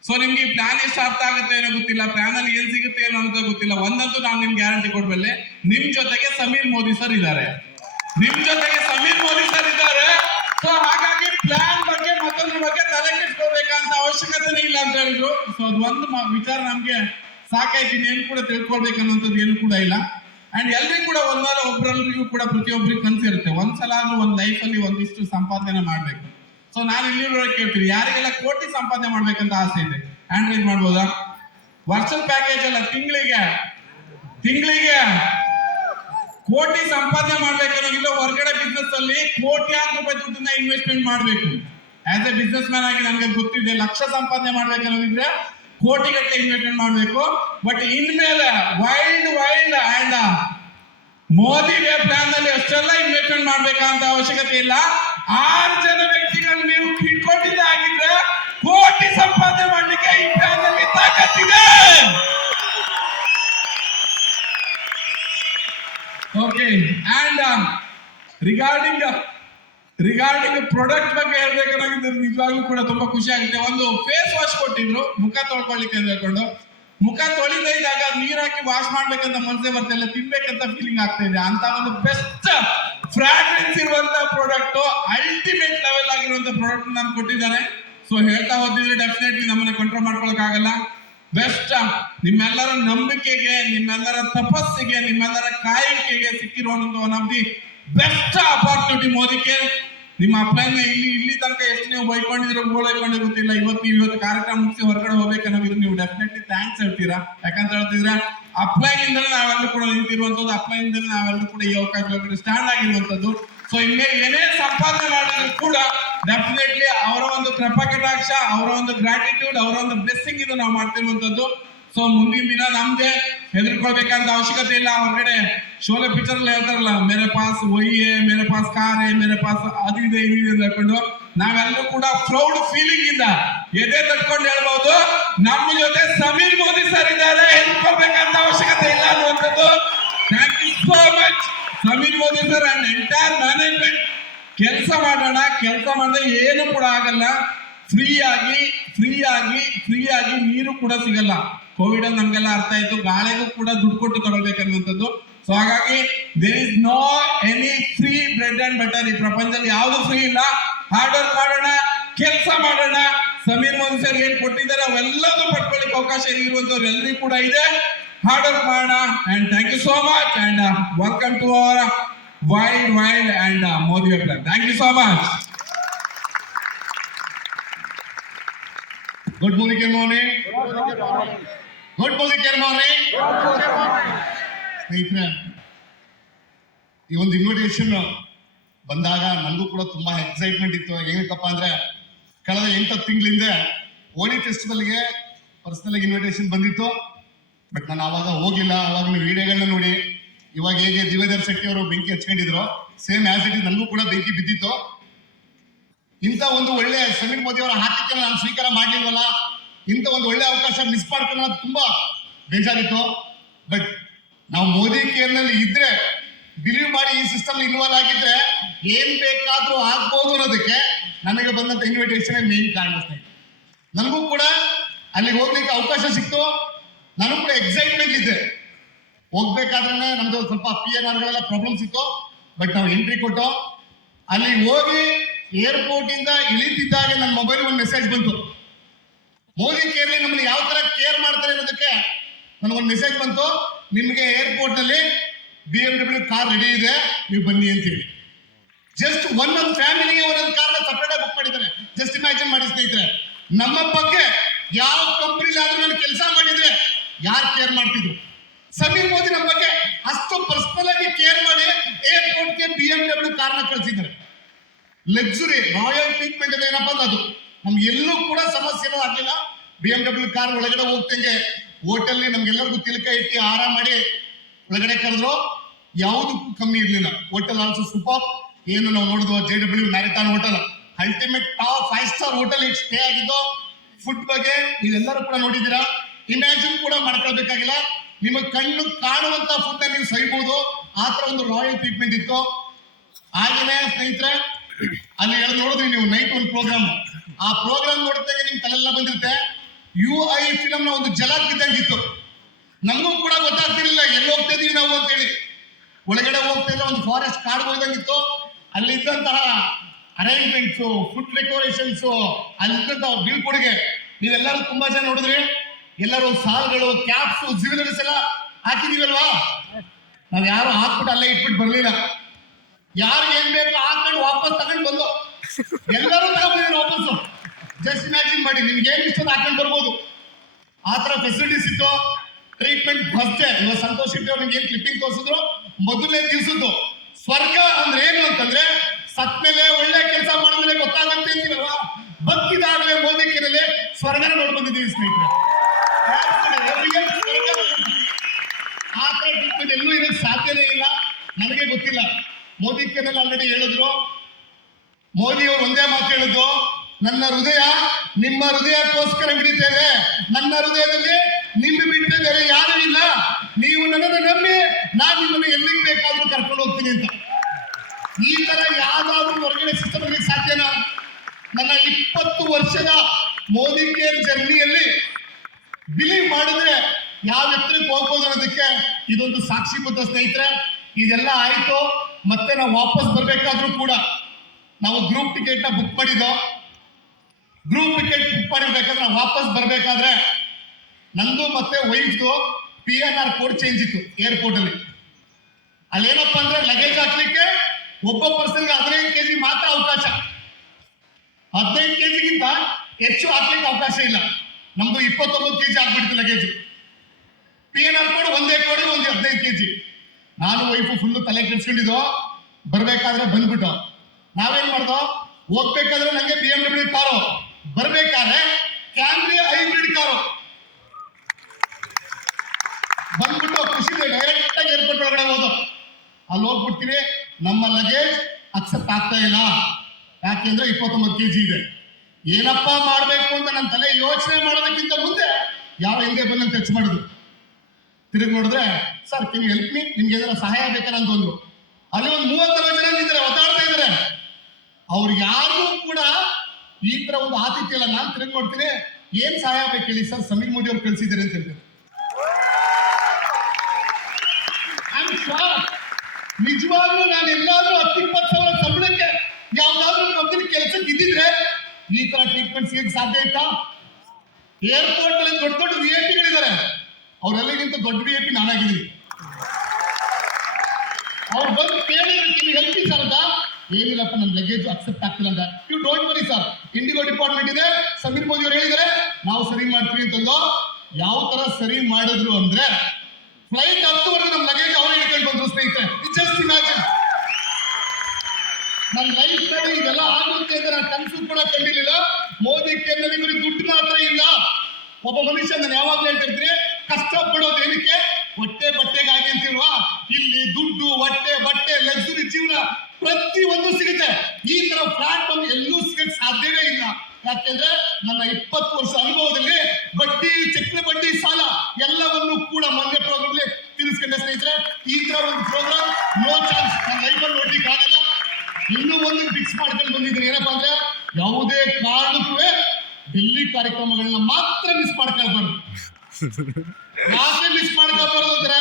ಸೊ ನಿಮ್ಗೆ ಈ ಪ್ಲಾನ್ ಎಷ್ಟು ಅರ್ಥ ಆಗುತ್ತೆ ಏನೋ ಗೊತ್ತಿಲ್ಲ, ಪ್ಲಾನ್ ಅಲ್ಲಿ ಏನ್ ಸಿಗುತ್ತೆ ಏನೋ ಅಂತ ಗೊತ್ತಿಲ್ಲ, ಒಂದಂತೂ ನಾನು ನಿಮ್ಗೆ ಗ್ಯಾರಂಟಿ ಕೊಡ್ಬಲ್ಲೆ, ನಿಮ್ ಜೊತೆಗೆ ಸಮೀರ್ ಮೋದಿ ಸರ್ ಇದ್ದಾರೆ. ಸೊ ಹಾಗಾಗಿ ಪ್ಲಾನ್ ಬಗ್ಗೆ ಮತ್ತೊಂದ್ರ ಬಗ್ಗೆ ತಲೆ ಕೆಡ್ಸ್ಕೊಳ್ಬೇಕಂತ ಅವಶ್ಯಕತೆ ಇಲ್ಲ ಅಂತ ಹೇಳಿದ್ರು. ಸೊ ಅದು ಒಂದು ವಿಚಾರ ನಮ್ಗೆ ಸಾಕಾಯ್ತು, ಇನ್ನೇನು ಕೂಡ ತಿಳ್ಕೊಳ್ಬೇಕನ್ನೋಂಥದ್ದು ಏನು ಕೂಡ ಇಲ್ಲ. ಅಂಡ್ ಎಲ್ರಿಗೂ ಕೂಡ ಒಂದಲ್ಲ ಒಬ್ಬರಲ್ರಿಗೂ ಕೂಡ ಪ್ರತಿಯೊಬ್ಬರಿಗೆ ಕನ್ಸಿರುತ್ತೆ ಒಂದ್ಸಲ ಆದ್ರೂ ಒಂದು ಲೈಫಲ್ಲಿ ಒಂದಿಷ್ಟು ಸಂಪಾದನೆ ಮಾಡ್ಬೇಕು. ಸೊ ನಾನು ಇಲ್ಲಿರೋರಿಗೆ ಕೇಳ್ತೀನಿ, ಯಾರಿಗೆಲ್ಲ ಕೋಟಿ ಸಂಪಾದನೆ ಮಾಡ್ಬೇಕಂತ ಆಸೆ ಇದೆ ಹ್ಯಾಂಡ್ ರೈಸ್ ಮಾಡ್ಬೋದಾ? ವರ್ಷಲ್ ಪ್ಯಾಕೇಜ್ ಅಲ್ಲ, ತಿಂಗಳಿಗೆ ಕೋಟಿ ಸಂಪಾದನೆ ಮಾಡ್ಬೇಕನ್ನೋದಿಲ್ಲ. ಹೊರಗಡೆ ಬಿಸ್ನೆಸ್ ಅಲ್ಲಿ ಕೋಟ್ಯಾಂತರ ರೂಪಾಯಿ ದುಡ್ಡನ್ನ ಇನ್ವೆಸ್ಟ್ಮೆಂಟ್ ಮಾಡ್ಬೇಕು. ಆಸ್ ಎ ಬಿಸ್ನೆಸ್ ಮ್ಯಾನ್ ಆಗಿ ನನ್ಗೆ ಗೊತ್ತಿದೆ, ಲಕ್ಷ ಸಂಪಾದನೆ ಮಾಡ್ಬೇಕನ್ನೋದಿದ್ರೆ ಕೋಟಿಗಟ್ಟಲೆ ಇನ್ವೆಸ್ಟ್ಮೆಂಟ್ ಮಾಡ್ಬೇಕು. ಬಟ್ ಇನ್ಮೇಲೆ wild and Modi way plan ಅಲ್ಲಿ ಅಷ್ಟೆಲ್ಲ ಇನ್ವೆಸ್ಟ್ಮೆಂಟ್ ಮಾಡ್ಬೇಕಂತ ಅವಶ್ಯಕತೆ ಇಲ್ಲ. 6 ಜನ ವ್ಯಕ್ತಿಗಳು ನೀವು ಇಟ್ಕೊಂಡಿದ್ದಾಗಿದ್ರೆ ಕೋಟಿ ಸಂಪಾದನೆ ಮಾಡ್ಲಿಕ್ಕೆ ಈ ಪ್ಲಾನ್ ಅಲ್ಲಿ ತಾಕತ್ತಿದೆ. ಓಕೆ. ಅಂಡ್ ರಿಗಾರ್ಡಿಂಗ್ ಪ್ರಾಡಕ್ಟ್ ಬಗ್ಗೆ ಹೇಳ್ಬೇಕಂದ್ರೆ ನಿಜವಾಗ್ಲೂ ಕೂಡ ತುಂಬಾ ಖುಷಿ ಆಗುತ್ತೆ. ಒಂದು ಫೇಸ್ ವಾಶ್ ಕೊಟ್ಟಿದ್ರು ಮುಖ ತೊಳ್ಕೊಳ್ಳಿಕ್ಕೆ ಅಂತ ಹೇಳ್ಕೊಂಡು, ಮುಖ ತೊಳಿತಾ ಇದ್ದಾಗ ನೀರ್ ಹಾಕಿ ವಾಶ್ ಮಾಡ್ಬೇಕಂತ ಮನಸ್ಸೇ ಬರ್ತಿಲ್ಲ, ತಿನ್ಬೇಕಂತ ಫೀಲಿಂಗ್ ಆಗ್ತಾ ಇದೆ. ಅಂತ ಒಂದು ಬೆಸ್ಟ್ ಫ್ರಾಗ್ರೆನ್ಸ್ ಇರುವಂತ ಪ್ರಾಡಕ್ಟ್, ಅಲ್ಟಿಮೇಟ್ ಲೆವೆಲ್ ಆಗಿರುವಂತ ಪ್ರಾಡಕ್ಟ್ ನಾನು ಕೊಟ್ಟಿದ್ದಾರೆ. ಸೊ ಹೇಳ್ತಾ ಹೋದಿದ್ರೆ ಡೆಫಿನೆಟ್ಲಿ ನಮ್ಮನ್ನ ಕಂಟ್ರೋಲ್ ಮಾಡ್ಕೊಳಕ್ ಆಗಲ್ಲ. ಬೆಸ್ಟ್ ನಿಮ್ಮೆಲ್ಲರ ನಂಬಿಕೆಗೆ, ನಿಮ್ಮೆಲ್ಲರ ತಪಸ್ಸಿಗೆ, ನಿಮ್ಮೆಲ್ಲರ ಕಾಯುವಿಕೆಗೆ ಸಿಕ್ಕಿರುವಂತ one of the best opportunity ಮೋದಿಗೆ. ನಿಮ್ಮ ಅಪ್ಲೈನ್ ಇಲ್ಲಿ ತನಕ ಎಷ್ಟು ನೀವು ಬೈಕೊಂಡಿದ್ರು ಗೋಳೈಕೊಂಡಿರೋ ಗೊತ್ತಿಲ್ಲ. ಇವತ್ತು ಕಾರ್ಯಕ್ರಮ ಮುಗಿಸಿ ಹೊರಗಡೆ ಹೋಗ್ಬೇಕನ್ನೋದು ನೀವು ಡೆಫಿನೆಟ್ಲಿ ಥ್ಯಾಂಕ್ಸ್ ಹೇಳ್ತೀರಾ. ಯಾಕಂತ ಹೇಳ್ತಿದ್ರೆ ಅಪ್ಲೈನ್ ಇಂದಲೇ ನಾವೆಲ್ಲರೂ ಕೂಡ ನಿಂತಿರುವಂತದ್ದು, ಅಪ್ಲೈನ್ ಇಂದಲೇ ನಾವೆಲ್ಲರೂ ಕೂಡ ಈ ಅವಕಾಶ ಸ್ಟ್ಯಾಂಡ್ ಆಗಿರುವಂತದ್ದು. ಸೊ ಇನ್ಮೇಲೆ ಏನೇ ಸಂಪಾದನೆ ಮಾಡಿದ್ರು ಕೂಡ ಡೆಫಿನೆಟ್ಲಿ ಅವರ ಒಂದು ಕೃಪಾ ಕಟಾಕ್ಷ, ಅವರ ಒಂದು ಗ್ರಾಟಿಟ್ಯೂಡ್, ಅವರ ಒಂದು ಬ್ಲೆಸ್ಸಿಂಗ್ ಇದು ನಾವು ಮಾಡ್ತಿರುವಂತದ್ದು. ಸೊ ಮುಂದಿನ ದಿನ ನಮ್ಗೆ ಹೆದರ್ಕೊಳ್ಬೇಕಂತ ಅವಶ್ಯಕತೆ ಇಲ್ಲ. ಹೊರಗಡೆ ಶೋಲೆ ಪಿಕ್ಚರ್ ಅಲ್ಲಿ ಹೇಳ್ತಾರಲ್ಲ, ಮೇರೆ ಪಾಸ್ ಒಯ್ಯೆ, ಮೇರೆ ಪಾಸ್ ಕಾರೆ, ಮೇರೆ ಪಾಸ್ ಅದು ಇದೆ ಇದು ಇದೆ ಅಂತ ಹೇಳ್ಕೊಂಡು ನಾವೆಲ್ಲರೂ ಕೂಡ ಪ್ರೌಡ್ ಫೀಲಿಂಗ್ ಇಂದ ಎದೆ ತಟ್ಕೊಂಡು ಹೇಳ್ಬಹುದು, ನಮ್ಮ ಜೊತೆ ಸಮೀರ್ ಮೋದಿ ಸರ್ ಇದ್ದಾರೆ, ಹೆದರ್ಕೊಳ್ಬೇಕಂತ ಅವಶ್ಯಕತೆ ಇಲ್ಲ ಅನ್ನುವಂಥದ್ದು. Thank you so much Sameer Modi sir and entire management. ಕೆಲಸ ಮಾಡೋಣ, ಕೆಲಸ ಮಾಡಿದ್ರೆ ಏನು ಕೂಡ ಆಗಲ್ಲ. ಫ್ರೀ ಆಗಿ ನೀರು ಕೂಡ ಸಿಗಲ್ಲ. ಕೋವಿಡ್ ಅಲ್ಲಿ ನಮ್ಗೆಲ್ಲ ಅರ್ಥ ಆಯ್ತು, ಗಾಳಿಗೂ ಕೂಡ ದುಡ್ಡು ಕೊಟ್ಟು ತಗೊಳ್ಬೇಕನ್ನುವಂಥದ್ದು. ಸೊ ಹಾಗಾಗಿ there is no any free bread and butter. ಈ ಪ್ರಪಂಚದಲ್ಲಿ ಯಾವುದು ಫ್ರೀ ಇಲ್ಲ. ಹಾರ್ಡ್ ವರ್ಕ್ ಮಾಡೋಣ, ಕೆಲಸ ಮಾಡೋಣ. ಸಮೀರ್ ಮೋದಿ ಸರ್ ಏನ್ ಕೊಟ್ಟಿದ್ದಾರೆ ಅವೆಲ್ಲದೂ ಪಡ್ಕೊಳ್ಳಿಕ್ಕೆ ಅವಕಾಶ ಇರುವಂತವ್ರು ಎಲ್ಲರಿಗೂ ಕೂಡ ಇದೆ. ಹಾರ್ಡ್ ವರ್ಕ್ ಮಾಡೋಣ. And thank you so much and welcome to our wild and Modi ವೆಬ್ಲರ್. Thank you so much. Good morning morning good morning ಸ್ನೇಹಿತರೆ, ಈ ಒಂದು ಇನ್ವಿಟೇಷನ್ ಬಂದಾಗ ನನಗೂ ಕೂಡ ತುಂಬಾ ಎಕ್ಸೈಟ್ಮೆಂಟ್ ಇತ್ತು. ಏನಕ್ಕಪ್ಪ ಅಂದ್ರೆ ಕಳೆದ 8 ತಿಂಗಳಿಂದ ಹೋಳಿ ಫೆಸ್ಟಿವಲ್ಗೆ ಪರ್ಸನಲ್ ಆಗಿ ಇನ್ವಿಟೇಷನ್ ಬಂದಿತ್ತು. ಬಟ್ ನಾನು ಆವಾಗ ಹೋಗ್ಲಿಲ್ಲ. ಆವಾಗ ನೀವು ವಿಡಿಯೋಗಳನ್ನ ನೋಡಿ, ಇವಾಗ ಹೇಗೆ ದಿವ್ಯಧರ್ ಶೆಟ್ಟಿ ಅವರು ಬೆಂಕಿ ಹಚ್ಕೊಂಡಿದ್ರು, ಸೇಮ್ ಆಸ್ ಇಟ್ ಇಸ್ ನನಗೂ ಕೂಡ ಬೆಂಕಿ ಬಿದ್ದಿತ್ತು. ಇಂಥ ಒಂದು ಒಳ್ಳೆ ಸಮೀರ್ ಮೋದಿ ಅವರ ಆತಿಥ್ಯ ನಾನು ಸ್ವೀಕಾರ ಮಾಡ್ಲಿಲ್ವಲ್ಲ, ಇಂಥ ಒಂದು ಒಳ್ಳೆ ಅವಕಾಶ ಮಿಸ್ ಮಾಡ್ಕೊಳ್ಳೋದು ತುಂಬಾ ಬೇಜಾರಿತ್ತು. ಬಟ್ ನಾವು ಮೋದಿ ಕೇರ್ನಲ್ಲಿ ಇದ್ರೆ, ಬಿಲೀವ್ ಮಾಡಿ ಈ ಸಿಸ್ಟಮ್ ಇನ್ವಾಲ್ವ್ ಆಗಿದ್ರೆ ಏನ್ ಬೇಕಾದ್ರೂ ಆಗ್ಬೋದು ಅನ್ನೋದಕ್ಕೆ ನನಗೆ ಬಂದಂತ ಇನ್ವಿಟೇಷನ್ ಮೇನ್ ಕಾರಣ. ನನಗೂ ಕೂಡ ಅಲ್ಲಿಗೆ ಹೋಗ್ಲಿಕ್ಕೆ ಅವಕಾಶ ಸಿಕ್ತು. ನನಗೂ ಕೂಡ ಎಕ್ಸೈಟ್ಮೆಂಟ್ ಇದೆ. ಹೋಗ್ಬೇಕಾದ್ರೆ ನಮ್ದು ಸ್ವಲ್ಪ PNRಗಳೆಲ್ಲ ಪ್ರಾಬ್ಲಮ್ಸ್ ಇತ್ತು. ಬಟ್ ನಾವು ಎಂಟ್ರಿ ಕೊಟ್ಟು ಅಲ್ಲಿ ಹೋಗಿ ಏರ್ಪೋರ್ಟ್ ಇಂದ ಇಳಿತಿದ್ದಾಗ ನನ್ನ ಮೊಬೈಲ್ ಒಂದು ಮೆಸೇಜ್ ಬಂತು. ಮೋದಿ ಕೇರ್ಲಿ ನಮ್ಮನ್ನು ಯಾವ ತರ ಕೇರ್ ಮಾಡ್ತಾರೆ ಅನ್ನೋದಕ್ಕೆ ನನಗೊಂದು ಮೆಸೇಜ್ ಬಂತು. ನಿಮಗೆ ಏರ್ಪೋರ್ಟ್ ನಲ್ಲಿ BMW ಕಾರ್ ರೆಡಿ ಇದೆ, ನೀವು ಬನ್ನಿ ಅಂತ ಹೇಳಿ. ಜಸ್ಟ್ ಒಂದೊಂದು ಫ್ಯಾಮಿಲಿಗೆ ಒಂದೊಂದು ಕಾರ್ನ ಸಪರೇಟ್ ಆಗಿ ಬುಕ್ ಮಾಡಿದ್ದಾರೆ. ಜಸ್ಟ್ ಇಮ್ಯಾಜಿನ್ ಮಾಡಿ ಸ್ನೇಹಿತರೆ, ನಮ್ಮ ಬಗ್ಗೆ ಯಾವ ಕಂಪನಿಲಾದ್ರೂ ನಾನು ಕೆಲಸ ಮಾಡಿದ್ರೆ ಯಾರು ಕೇರ್ ಮಾಡ್ತಿದ್ರು? ಸಮೀರ್ ಮೋದಿ ನಮ್ಮ ಬಗ್ಗೆ ಅಷ್ಟು ಪರ್ಸನಲ್ ಆಗಿ ಕೇರ್ ಮಾಡಿ ಏರ್ಪೋರ್ಟ್ಗೆ BMW ಕಾರ್ನ ಕಳಿಸಿದ್ದಾರೆ. ಲಕ್ಸುರಿ ರಾಯಲ್ ಟ್ರೀಟ್ಮೆಂಟ್ ಅಂತ ಏನಪ್ಪ ಅಂದ್ರೆ ಅದು ನಮ್ಗೆ ಎಲ್ಲೂ ಕೂಡ ಸಮಸ್ಯೆ ಆಗಲಿಲ್ಲ. BMW ಕಾರ್ ಒಳಗಡೆ ಹೋಗ್ತಂಗೆ ಹೋಟೆಲ್ ನಮ್ಗೆಲ್ಲರಿಗೂ ತಿಲಕ ಇಟ್ಟು ಆರಾಮ ಮಾಡಿ ಒಳಗಡೆ ಕರೆದ್ರು. ಯಾವುದಕ್ಕೂ ಕಮ್ಮಿ ಇರಲಿಲ್ಲ. Hotel also super. ಏನು ನಾವು ನೋಡಿದ್ವು JW Marriott hotel, ultimate top 5 star hotel stay ಆಗಿದ್ದು. ಫುಡ್ ಬಗ್ಗೆ ನೀವೆಲ್ಲರೂ ಕೂಡ ನೋಡಿದ್ದೀರಾ, ಇಮ್ಯಾಜಿನ್ ಕೂಡ ಮಾಡ್ಕೊಳ್ಬೇಕಾಗಿಲ್ಲ. ನಿಮ್ಮ ಕಣ್ಣು ಕಾಣುವಂತ ಫುಡ್ ನೀವು ಸಹಿಬಹುದು. ಆ ತರ ಒಂದು ರಾಯಲ್ ಟ್ರೀಟ್ಮೆಂಟ್ ಇತ್ತು. ಹಾಗೇನೆ ಸ್ನೇಹಿತರೆ, ಅಲ್ಲಿ ನೋಡಿದ್ರಿ ನೀವು ನೈಟ್ ಒಂದು ಪ್ರೋಗ್ರಾಮ್. ಆ ಪ್ರೋಗ್ರಾಮ್ ನೋಡಿದಾಗ ನಿಮ್ ತಲೆಲ್ಲ ಬಂದಿರುತ್ತೆ. UI ಫಿಲಂ ನ ಒಂದು ಜಲಕ್ ಇದ್ದಂಗಿತ್ತು. ನಮಗೂ ಕೂಡ ಗೊತ್ತಾಗ್ತಿರ್ಲಿಲ್ಲ ಎಲ್ಲಿ ಹೋಗ್ತಾ ಇದೀವಿ ನಾವು ಅಂತ ಹೇಳಿ. ಒಳಗಡೆ ಹೋಗ್ತಾ ಇದ್ರೆ ಒಂದು ಫಾರೆಸ್ಟ್ ಕಾಡು ಹೋದಂಗಿತ್ತು. ಅಲ್ಲಿದ್ದಂತಹ ಅರೇಂಜ್ಮೆಂಟ್ಸು, ಫುಡ್ ಡೆಕೋರೇಷನ್ಸ್, ಅಲ್ಲಿದ್ದಂತಹ ಬೀಳ್ಕೊಡುಗೆ ನೀವೆಲ್ಲರೂ ತುಂಬಾ ಜನ ನೋಡಿದ್ರಿ. ಎಲ್ಲರೂ ಸಾಲ್ಗಳು, ಕ್ಯಾಪ್ಸ್, ಜ್ಯುವೆಲರೀಸ್ ಎಲ್ಲ ಹಾಕಿದೀವಲ್ವಾ? ನಾವ್ ಯಾರು ಹಾಕ್ಬಿಟ್ಟು ಅಲ್ಲೇ ಇಟ್ಬಿಟ್ಟು ಬರ್ಲಿಲ್ಲ. ಯಾರಿಗೆ ಏನ್ ಬೇಕು ಹಾಕೊಂಡು ವಾಪಸ್ ತಗೊಂಡು ಬಂದು ಎಲ್ಲರೂ ತಗೊಂಡಿದ್ರು ವಾಪಸ್ಸು. ಜಸ್ಟ್ ಇಮ್ಯಾಜಿನ್ ಮಾಡಿ, ನಿಮ್ಗೆ ಏನ್ ಇಷ್ಟ ಹಾಕೊಂಡು ಬರ್ಬೋದು. ಆ ತರ ಫೆಸಿಲಿಟೀಸ್ ಇತ್ತು. ಟ್ರೀಟ್ಮೆಂಟ್ ಫಸ್ಟ್ ಇವಾಗ ಸಂತೋಷ್ ಶೆಟ್ಟಿ ಅವ್ರು ನಿಮ್ಗೆ ಏನ್ ಕ್ಲಿಪ್ಪಿಂಗ್ ತೋರಿಸಿದ್ರು, ಮೊದಲನೇ ದಿವಸದ್ದು ಸ್ವರ್ಗ ಅಂದ್ರೆ ಏನು ಅಂತಂದ್ರೆ ಸತ್ ಮೇಲೆ ಒಳ್ಳೆ ಕೆಲಸ ಮಾಡಿದ್ಮೇಲೆ ಗೊತ್ತಾಗುತ್ತೆ ಅಂತೀವಲ್ವಾ? ಬದುಕಿದಾಗಲೇ ಮೋದಿ ಕೇರಲ್ಲೇ ಸ್ವರ್ಗನ ನೋಡಿ ಬಂದಿದ್ದೀವಿ ಸ್ನೇಹಿತರೆ. ಆ ತರ ಟ್ರೀಟ್ಮೆಂಟ್ ಎಲ್ಲೂ ಇರೋಕ್ಕೆ ಸಾಧ್ಯನೇ ಇಲ್ಲ. ನನಗೆ ಗೊತ್ತಿಲ್ಲ. ಮೋದಿ ಕೇರಲ್ ಆಲ್ರೆಡಿ ಹೇಳಿದ್ರು. ಮೋದಿ ಅವರು ಒಂದೇ ಮಾತು ಹೇಳಿದ್ರು, ನನ್ನ ಹೃದಯ ನಿಮ್ಮ ಹೃದಯಕ್ಕೋಸ್ಕರ ಮಿಡಿತೇವೆ. ನನ್ನ ಹೃದಯದಲ್ಲಿ ನಿಮ್ಮ ಬಿಟ್ಟರೆ ಬೇರೆ ಯಾರೂ ಇಲ್ಲ. ನೀವು ನನ್ನನ್ನು ನಂಬಿ ನಾನು ನಿಮ್ಮನ್ನು ಎಲ್ಲಿಗೆ ಬೇಕಾದ್ರೂ ಕರ್ಕೊಂಡು ಹೋಗ್ತೀನಿ ಅಂತ. ಈ ತರ ಯಾವ್ದಾದ್ರು ಹೊರಗಡೆ ಸಿಸ್ಟಮ್ ಇರಲಿಕ್ಕೆ ಸಾಧ್ಯನಾ? ನನ್ನ 20 ವರ್ಷದ ಮೋದಿ ಕೇರ್ ಜರ್ನಿಯಲ್ಲಿ ಬಿಲೀವ್ ಮಾಡಿದ್ರೆ ಯಾವ ಎತ್ತರಕ್ಕೆ ಹೋಗ್ಬೋದು ಅನ್ನೋದಕ್ಕೆ ಇದೊಂದು ಸಾಕ್ಷೀಭೂತ ಸ್ನೇಹಿತರೆ. ಇದೆಲ್ಲ ಆಯ್ತು. ಮತ್ತೆ ನಾವು ವಾಪಸ್ ಬರ್ಬೇಕಾದ್ರೂ ಕೂಡ ನಾವು ಗ್ರೂಪ್ ಟಿಕೆಟ್ ನ ಬುಕ್ ಮಾಡಿದ್ದೋ. ಗ್ರೂಪ್ ಟಿಕೆಟ್ ಬುಕ್ ಮಾಡಿರ್ಬೇಕಾದ್ರೆ ನಾವು ವಾಪಸ್ ಬರ್ಬೇಕಾದ್ರೆ ನಂದು ಮತ್ತೆ ವೈಫ್ದು PNR ಕೋಡ್ ಚೇಂಜ್ ಇತ್ತು ಏರ್ಪೋರ್ಟ್ ಅಲ್ಲಿ. ಅಲ್ಲೇನಪ್ಪ ಅಂದ್ರೆ ಲಗೇಜ್ ಹಾಕ್ಲಿಕ್ಕೆ ಒಬ್ಬ ಪರ್ಸನ್ಗೆ 15 ಕೆಜಿ ಮಾತ್ರ ಅವಕಾಶ. 15 ಕೆಜಿಗಿಂತ ಹೆಚ್ಚು ಹಾಕ್ಲಿಕ್ಕೆ ಅವಕಾಶ ಇಲ್ಲ. ನಮ್ದು 29 ಕೆಜಿ ಆಗ್ಬಿಡ್ತು ಲಗೇಜು. PNR ಕೋಡ್ ಒಂದೇ ಕೋಡ್, ಒಂದು 15 ಕೆಜಿ. ನಾನು ವೈಫು ಫುಲ್ಲು ತಲೆ ಕೆಡ್ಸ್ಕೊಂಡಿದ್ದು. ಬರ್ಬೇಕಾದ್ರೆ ಬಂದ್ಬಿಟ್ಟು ನಾವೇನ್ ಮಾಡ್ದೋ, ಹೋಗ್ಬೇಕಾದ್ರೆ ನಂಗೆ BMW ಕಾರು, ಬರ್ಬೇಕಾದ್ರೆ ಕ್ಯಾಮ್ರಿ ಹೈಬ್ರಿಡ್ ಕಾರು. ಬಂದ್ಬಿಟ್ಟು ಖುಷಿ ಡೈರೆಕ್ಟ್ ಆಗಿ ಏರ್ಪೋರ್ಟ್ ಒಳಗಡೆ ಹೋದು. ಅಲ್ಲಿ ಹೋಗ್ಬಿಡ್ತೀವಿ, ನಮ್ಮ ಲಗೇಜ್ ಅಕ್ಸೆಪ್ಟ್ ಆಗ್ತಾ ಇಲ್ಲ. ಯಾಕೆಂದ್ರೆ 29 ಕೆಜಿ ಇದೆ. ಏನಪ್ಪ ಮಾಡ್ಬೇಕು ಅಂತ ನನ್ನ ತಲೆ ಯೋಚನೆ ಮಾಡೋದಕ್ಕಿಂತ ಮುಂದೆ ಯಾವ ಹಿಂದೆ ಬಂದು ಟಚ್ ಮಾಡುದು. ತಿರುಗಿ ನೋಡಿದ್ರೆ, sir can you help me, ನಿಮ್ಗೆ ಏನಾರ ಸಹಾಯ ಬೇಕಾರೆ ಅಂತ ಅಂದ್ರು. ಅಲ್ಲಿ ಒಂದು 30 ಜನ ನಿಂತಿದ್ದಾರೆ, ಒತ್ತಾಡ್ತಾ ಇದ್ದಾರೆ. ಅವ್ರು ಯಾರಿಗೂ ಕೂಡ ಈ ತರ ಒಂದು ಆತಿಥ್ಯ ಇಲ್ಲ. ನಾನು ತಿರುಗಿ ನೋಡ್ತೀನಿ, ಏನ್ ಸಹಾಯ ಬೇಕು ಹೇಳಿ ಸರ್, ಸಮೀರ್ ಮೋದಿ ಅವ್ರು ಕಳಿಸಿದ್ದಾರೆ ಅಂತ ಹೇಳ್ತಾರೆ. ನಿಜವಾಗ್ಲೂ ನಾನು ಎಲ್ಲಾದ್ರೂ 10-20 ಸಾವಿರ ಸಂಬಳಕ್ಕೆ ಯಾವ್ದಾದ್ರು ಕಂಪನಿ ಕೆಲಸಕ್ಕೆ ಇದ್ದಿದ್ರೆ ಈ ತರ ಟ್ರೀಟ್ಮೆಂಟ್ ಸಿಗಕ್ಕೆ ಸಾಧ್ಯ ಇತ್ತಾ? ಏರ್ಪೋರ್ಟ್ ಅಲ್ಲಿ ದೊಡ್ಡ ದೊಡ್ಡ VIP-ಗಳಿದ್ದಾರೆ, ಅವರೆಲ್ಲಗಿಂತ ದೊಡ್ಡ VIP ನಾನಾಗಿದ್ದೀನಿ. ಅವ್ರು ಬಂದು ಕೇಳಿದ್ರೆ ಹೆಲ್ಪ್ ಸರ್ ಅಂತ, ಏನಿಲ್ಲಪ್ಪ ನನ್ನ ಲಗೇಜ್ ಅಕ್ಸೆಪ್ಟ್ ಆಗ್ತಿಲ್ಲ ಅಂತ. You don't worry sir, IndiGo department ಇದೆ, ಸಮೀರ್ ಮೋದಿ ಅವರು ಹೇಳಿದ್ದಾರೆ, ನಾವು ಸರಿ ಮಾಡ್ತೀವಿ ಅಂತಂದು. ಯಾವ ತರ ಸರಿ ಮಾಡಿದ್ರು ಅಂದ್ರೆ, ಫ್ಲೈಟ್ 10ವರೆಗೂ ನಮ್ಮ ಲಗೇಜ್ ಅವರೇ ಹಿಡ್ಕೊಂಡು ಬಂದ್ರು ಸ್ನೇಹಿತರೆ. Just imagine. ನನ್ನ ಲೈಫ್ ನಲ್ಲಿ ಇದೆಲ್ಲ ಆಗುತ್ತೆ ಅಂತ ನಾನು ಕನಸು ಕೂಡ ಕಂಡಿರಲಿಲ್ಲ. ಮೋದಿ ಕೇಂದ್ರದಲ್ಲಿ ಬರೀ ದುಡ್ಡು ಮಾತ್ರ ಇಲ್ಲ. ಒಬ್ಬ ಮನುಷ್ಯ, ನಾನು ಯಾವಾಗಲೂ ಹೇಳ್ತಿರ್ತೀನಿ, ಕಷ್ಟಪಡೋದು ಏನಕ್ಕೆ? ಹೊಟ್ಟೆ ಬಟ್ಟೆಗಾಗಿ ಅಂತಿಲ್ವಾ? ಇಲ್ಲಿ ದುಡ್ಡು, ಹೊಟ್ಟೆ ಬಟ್ಟೆ, ಲಕ್ಸುರಿ ಜೀವನ ಪ್ರತಿಯೊಂದು ಸಿಗುತ್ತೆ. ಈ ತರ ಪ್ಲಾಟ್ಫಾರ್ಮ್ ಎಲ್ಲೂ ಸಿಗಕ್ಕೆ ಸಾಧ್ಯವೇ ಇಲ್ಲ. ಯಾಕೆಂದ್ರೆ ನನ್ನ 20 ವರ್ಷ ಅನುಭವದಲ್ಲಿ ಬಡ್ಡಿ, ಚಕ್ರ ಬಡ್ಡಿ, ಸಾಲ ಎಲ್ಲವನ್ನು ಕೂಡ ಮೊನ್ನೆ ಪ್ರೋಗ್ರಾಮ್ ತಿರ್ಸ್ಕೊಂಡೆ ಸ್ನೇಹಿತರೆ. ಈ ತರ ಒಂದು ಪ್ರೋಗ್ರಾಮ್ ನೋ ಚಾನ್ಸ್ ನನ್ನ ಲೈಫಲ್ಲಿ ನೋಡ್ಲಿಕ್ಕೆ ಆಗಲ್ಲ. ಇನ್ನೂ ಒಂದು ಫಿಕ್ಸ್ ಮಾಡ್ಕೊಂಡು ಬಂದಿದ್ದೀನಿ, ಏನಪ್ಪಾ ಅಂದ್ರೆ ಯಾವುದೇ ಕಾರಣಕ್ಕೂ ಡೆಲ್ಲಿ ಕಾರ್ಯಕ್ರಮಗಳನ್ನ ಮಾತ್ರ ಮಿಸ್ ಮಾಡ್ಕೊಳ್ಬಾರ್ದು. ಯಾಕೆ ಮಿಸ್ ಮಾಡ್ಕೊಳ್ಬಾರ್ದು ಅಂದ್ರೆ,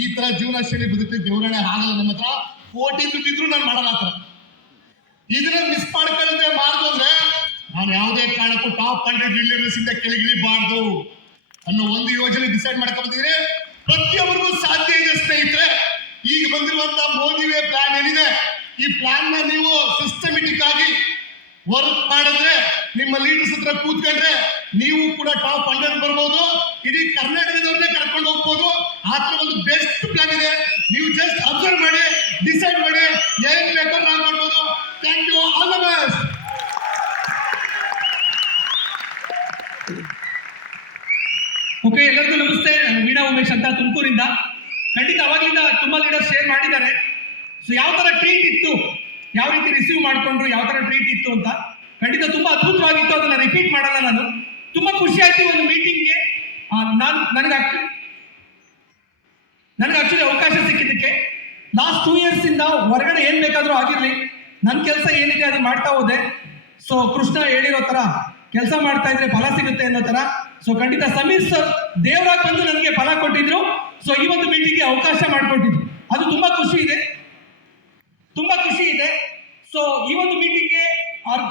ಈ ತರ ಜೀವನ ಶೈಲಿ ಬದುಕಿ ದೇವರಣೆ ಆಗಲ್ಲ. ನಮ್ಮ ಹತ್ರ ಕೋಟಿ ದುಡ್ಡಿದ್ರು ನಾನು ಮಾಡಲ್ಲ. ಹತ್ರ ಇದನ್ನ ಮಿಸ್ ಮಾಡ್ಕೊಳ್ಳದೆ ಮಾಡ್ದು ಅಂದ್ರೆ ನಾನು ಯಾವುದೇ ಕಾರಣಕ್ಕೂ ಟಾಪ್ 100 ಲೀಡರ್ಸ್ ಇಂದ ಕೆಳಗಿಳಿಬಾರ್ದು ಅನ್ನೋ ಒಂದು ಯೋಜನೆ ಡಿಸೈಡ್ ಮಾಡ್ಕೊಂಡಿದ್ರೆ ಪ್ರತಿಯೊಬ್ಬರಿಗೂ ಸಾಧ್ಯ ಇದೆ ಸ್ನೇಹಿತರೆ. ಈಗ ಬಂದಿರುವಂತಹ ಮೋದಿವೇ ಪ್ಲಾನ್ ಏನಿದೆ, ಈ ಪ್ಲಾನ್ ನ ನೀವು ಸಿಸ್ಟಮೆಟಿಕ್ ಆಗಿ ವರ್ಕ್ ಮಾಡಿದ್ರೆ, ನಿಮ್ಮ ಲೀಡರ್ಸ್ ಹತ್ರ ಕೂತ್ಕೊಂಡ್ರೆ ನೀವು ಕೂಡ ಟಾಪ್ 100 ಬರ್ಬೋದು. ಇಡೀ ಕರ್ನಾಟಕದವ್ರನ್ನೇ ಕರ್ಕೊಂಡು ಹೋಗ್ಬೋದು. ಆ ತರ ಒಂದು ಬೆಸ್ಟ್ ಪ್ಲಾನ್ ಇದೆ. ನೀವು ಜಸ್ಟ್ ಅಬ್ಸರ್ವ್ ಮಾಡಿ, ಡಿಸೈಡ್ ಮಾಡಿ, ಏನ್ ಬೇಕಾದ್ರೂ ನಾವು ಮಾಡ್ಬೋದು. Thank you, all the best. Okay, ಎಲ್ಲರಿಗೂ ನಮಸ್ತೆ. ನಾನು ವೀಣಾ ಉಮೇಶ್ ಅಂತ, ತುಮಕೂರಿಂದ. ಖಂಡಿತ ಅವಾಗಲಿಂದ ತುಂಬಾ ಲೀಡರ್ಸ್ ಶೇರ್ ಮಾಡಿದ್ದಾರೆ. ಸೊ ಯಾವ ತರ ಟ್ರೀಟ್ ಇತ್ತು, ಯಾವ ರೀತಿ ರಿಸೀವ್ ಮಾಡ್ಕೊಂಡ್ರು, ಯಾವ ತರ ಟ್ರೀಟ್ ಇತ್ತು ಅಂತ ಖಂಡಿತ ತುಂಬಾ ಅದ್ಭುತವಾಗಿತ್ತು. ಅದನ್ನ ರಿಪೀಟ್ ಮಾಡಲ್ಲ ನಾನು. ತುಂಬಾ ಖುಷಿ ಆಯ್ತು ಒಂದು ಮೀಟಿಂಗ್ಗೆ. ನನಗೆ ಆಕ್ಚುಲಿ ಅವಕಾಶ ಸಿಕ್ಕಿದ್ದಕ್ಕೆ. ಲಾಸ್ಟ್ 2 years ಇಂದ ಹೊರಗಡೆ ಏನ್ ಬೇಕಾದ್ರೂ ಆಗಿರ್ಲಿ, ನನ್ನ ಕೆಲಸ ಏನಿದೆ ಅದು ಮಾಡ್ತಾ ಹೋದೆ. ಸೊ ಕೃಷ್ಣ ಹೇಳಿರೋ ತರ ಕೆಲಸ ಮಾಡ್ತಾ ಇದ್ರೆ ಫಲ ಸಿಗುತ್ತೆ ಅನ್ನೋ ತರ. ಸೊ ಖಂಡಿತ ಸಮೀರ್ ಸರ್ ದೇವರಾಗಿ ಬಂದು ನನಗೆ ಫಲ ಕೊಟ್ಟಿದ್ರು. ಸೊ ಈ ಒಂದು ಮೀಟಿಂಗ್ಗೆ ಅವಕಾಶ ಮಾಡಿಕೊಟ್ಟಿದ್ರು, ಅದು ತುಂಬಾ ಖುಷಿ ಇದೆ, ತುಂಬಾ ಖುಷಿ ಇದೆ. ಸೊ ಈ ಒಂದು ಮೀಟಿಂಗ್ಗೆ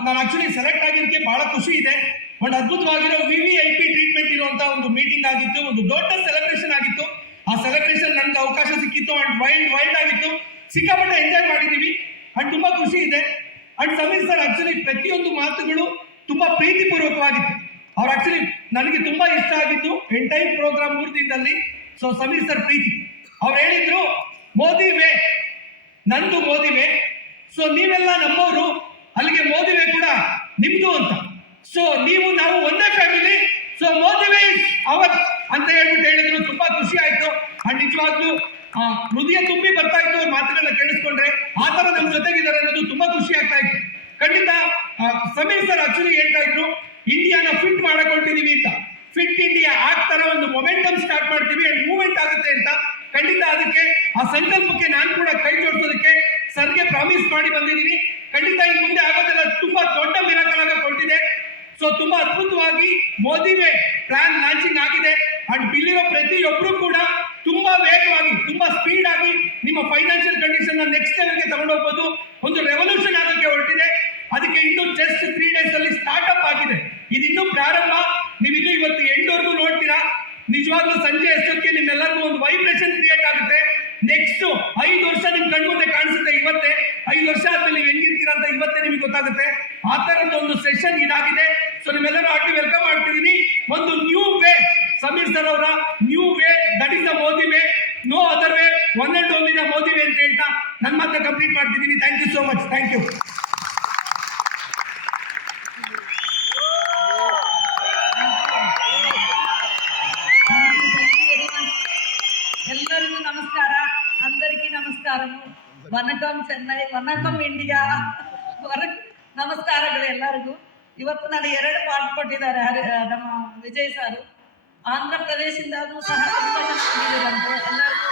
ನಾನು ಆಕ್ಚುಲಿ ಸೆಲೆಕ್ಟ್ ಆಗಿದ್ದಕ್ಕೆ ಬಹಳ ಖುಷಿ ಇದೆ. ಒಂದು ಅದ್ಭುತವಾಗಿರೋ VVIP ಟ್ರೀಟ್ಮೆಂಟ್ ಇರುವಂತ ಒಂದು ಮೀಟಿಂಗ್ ಆಗಿತ್ತು, ಒಂದು ದೊಡ್ಡ ಸೆಲೆಬ್ರೇಷನ್ ಆಗಿತ್ತು. ಆ ಸೆಲೆಬ್ರೇಷನ್ ನನಗೆ ಅವಕಾಶ ಸಿಕ್ಕಿತ್ತು ಅಂಡ್ ವೈಲ್ಡ್ ಆಗಿತ್ತು. ಸಿಕ್ಕಾಪಟ್ಟೆ ಎಂಜಾಯ್ ಮಾಡಿದೀವಿ ಅಂಡ್ ತುಂಬಾ ಖುಷಿ ಇದೆ. ಅಂಡ್ ಸಮೀರ್ ಸರ್ ಆಕ್ಚುಲಿ ಪ್ರತಿಯೊಂದು ಮಾತುಗಳು ತುಂಬಾ ಪ್ರೀತಿಪೂರ್ವಕವಾಗಿತ್ತು. ಅವ್ರು ಆಕ್ಚುಲಿ ನನಗೆ ತುಂಬಾ ಇಷ್ಟ ಆಗಿತ್ತು ಎಂಟೈರ್ ಪ್ರೋಗ್ರಾಮ್ 3 ದಿನದಲ್ಲಿ. ಸೊ ಸಮೀರ್ ಸರ್ ಪ್ರೀತಿ, ಅವ್ರು ಹೇಳಿದ್ರು ಮೋದಿ ವೇ, ನಂದು ಮೋದಿ ವೇ. ಸೊ ನೀವೆಲ್ಲ ನಮ್ಮವರು, ಅಲ್ಲಿಗೆ ಮೋದಿ ವೇ ಕೂಡ ನಿಮ್ದು ಅಂತ. ಸೊ ನಾವು ಒಂದೇ family. So Modi way is our ಅಂತ ಹೇಳಿದ್ರು. ತುಂಬಾ ಖುಷಿ ಆಯ್ತು. ಅಂಡ್ ನಿಜವಾಗ್ಲೂ ಹೃದಯ ತುಂಬಿ ಬರ್ತಾ ಇತ್ತು ಅವ್ರ ಮಾತುಗಳನ್ನ ಕೇಳಿಸ್ಕೊಂಡ್ರೆ. ಆ ತರ ನಮ್ಮ ಜೊತೆಗಿದ್ದಾರೆ ಅನ್ನೋದು ತುಂಬಾ ಖುಷಿ ಆಗ್ತಾ ಇತ್ತು. ಖಂಡಿತ ಸಮೀರ್ ಸರ್ ಆಕ್ಚುಲಿ ಹೇಳ್ತಾ ಇದ್ರು, ಇಂಡಿಯಾನ ಫಿಟ್ ಮಾಡಕೊಳ್ತಿದೀವಿ ಅಂತ. ಫಿಟ್ ಇಂಡಿಯಾ ಆಗ್ತಾರ ಒಂದು ಮೊಮೆಂಟಮ್ ಸ್ಟಾರ್ಟ್ ಮಾಡ್ತೀವಿ ಅಂಡ್ ಮೂವ್ಮೆಂಟ್ ಆಗುತ್ತೆ ಅಂತ. ಖಂಡಿತ ಅದಕ್ಕೆ ಆ ಸಂಕಲ್ಪಕ್ಕೆ ನಾನು ಕೂಡ ಕೈ ಜೋಡಿಸೋದಕ್ಕೆ ಸರ್ಗೆ ಪ್ರಾಮಿಸ್ ಮಾಡಿ ಬಂದಿದ್ದೀನಿ. ಖಂಡಿತ ಇನ್ನು ಮುಂದೆ ಆಗೋದೆಲ್ಲ ತುಂಬಾ ದೊಡ್ಡ ಮಿರಾಕಲ್ ಆಗಿ ಕೊಟ್ಟಿದೆ. ಸೊ ತುಂಬಾ ಅದ್ಭುತವಾಗಿ ಮೋದಿ ವೇ ಪ್ಲಾನ್ ಲಾಂಚಿಂಗ್ ಆಗಿದೆ. ಅಂಡ್ ಇಲ್ಲಿರೋ ಪ್ರತಿಯೊಬ್ರು ಕೂಡ ತುಂಬಾ ವೇಗವಾಗಿ, ತುಂಬಾ ಸ್ಪೀಡ್ ಆಗಿ ನಿಮ್ಮ ಫೈನಾನ್ಷಿಯಲ್ ಕಂಡೀಷನ್ ನೆಕ್ಸ್ಟ್ ಲೆವೆಲ್ಗೆ ತಗೊಂಡೋಗ್ಬೋದು. ಒಂದು ರೆವಲ್ಯೂಷನ್ ಆಗೋಕ್ಕೆ ಹೊರಟಿದೆ. ಅದಕ್ಕೆ ಇನ್ನು ಜಸ್ಟ್ 3 days ಅಲ್ಲಿ ಸ್ಟಾರ್ಟ್ಅಪ್ ಆಗಿದೆ. ಇದಿನ್ನೂ ಪ್ರಾರಂಭ. ನೀವಿನ್ನೂ ಇವತ್ತು ಎಂಡ್ವರೆಗೂ ನೋಡ್ತೀರಾ. ನಿಜವಾಗ್ಲೂ ಸಂಜೆ ಎಷ್ಟೊತ್ತಿಗೆ ನಿಮ್ಮೆಲ್ಲರಿಗೂ ಒಂದು ವೈಬ್ರೇಷನ್ ಕ್ರಿಯೇಟ್ ಆಗುತ್ತೆ. ನೆಕ್ಸ್ಟ್ ನೆಕ್ಸ್ಟ್ 5 ವರ್ಷ ನಿಮ್ ಕಣ್ಮುಂದೆ ಕಾಣಿಸುತ್ತೆ ಇವತ್ತೇ. 5 ವರ್ಷ ಆದ್ಮೇಲೆ ನೀವು ಹೆಂಗಿರ್ತೀರಾ ಅಂತ ಇವತ್ತೇ ನಿಮಗೆ ಗೊತ್ತಾಗುತ್ತೆ. ಆ ತರದ ಒಂದು ಸೆಷನ್ ಇದಾಗಿದೆ. ಸೊ ನಿಮ್ಮೆಲ್ಲರೂ ಆಗಿ ವೆಲ್ಕಮ್ ಮಾಡ್ತಿದ್ದೀನಿ. ಒಂದು ನ್ಯೂ ವೇ, ಸಮೀರ್ ಸರ್ ಅವರ new way, that is the Modi way, no other way, one and only the Modi way ಅಂತ ಹೇಳ್ತಾ ನನ್ನ ಮಾತ್ರ ಕಂಪ್ಲೀಟ್ ಮಾಡ್ತಿದ್ದೀನಿ. Thank you so much. Thank you. ಎಲ್ಲರಿಗೂ ನಮಸ್ಕಾರ, అందరికీ ನಮಸ್ಕಾರము. ವನಕಂ ಚೆನ್ನೈ, ವನಕಂ ಇಂಡಿಯಾ, ನಮಸ್ಕಾರಗಳು ಎಲ್ಲರಿಗೂ. ಇವತ್ತು ನಾನು 2 ಪಾಠ ಕೊಟ್ಟಿದ್ದಾರೆ ನಮ್ಮ ವಿಜಯ್ ಸಾರು. ಆಂಧ್ರ ಪ್ರದೇಶದಿಂದಾಗೂ ಸಹ ತುಂಬ ಜನ ಬಂದಿದ್ದಾರಂತೆ. ಎಲ್ಲರಿಗೂ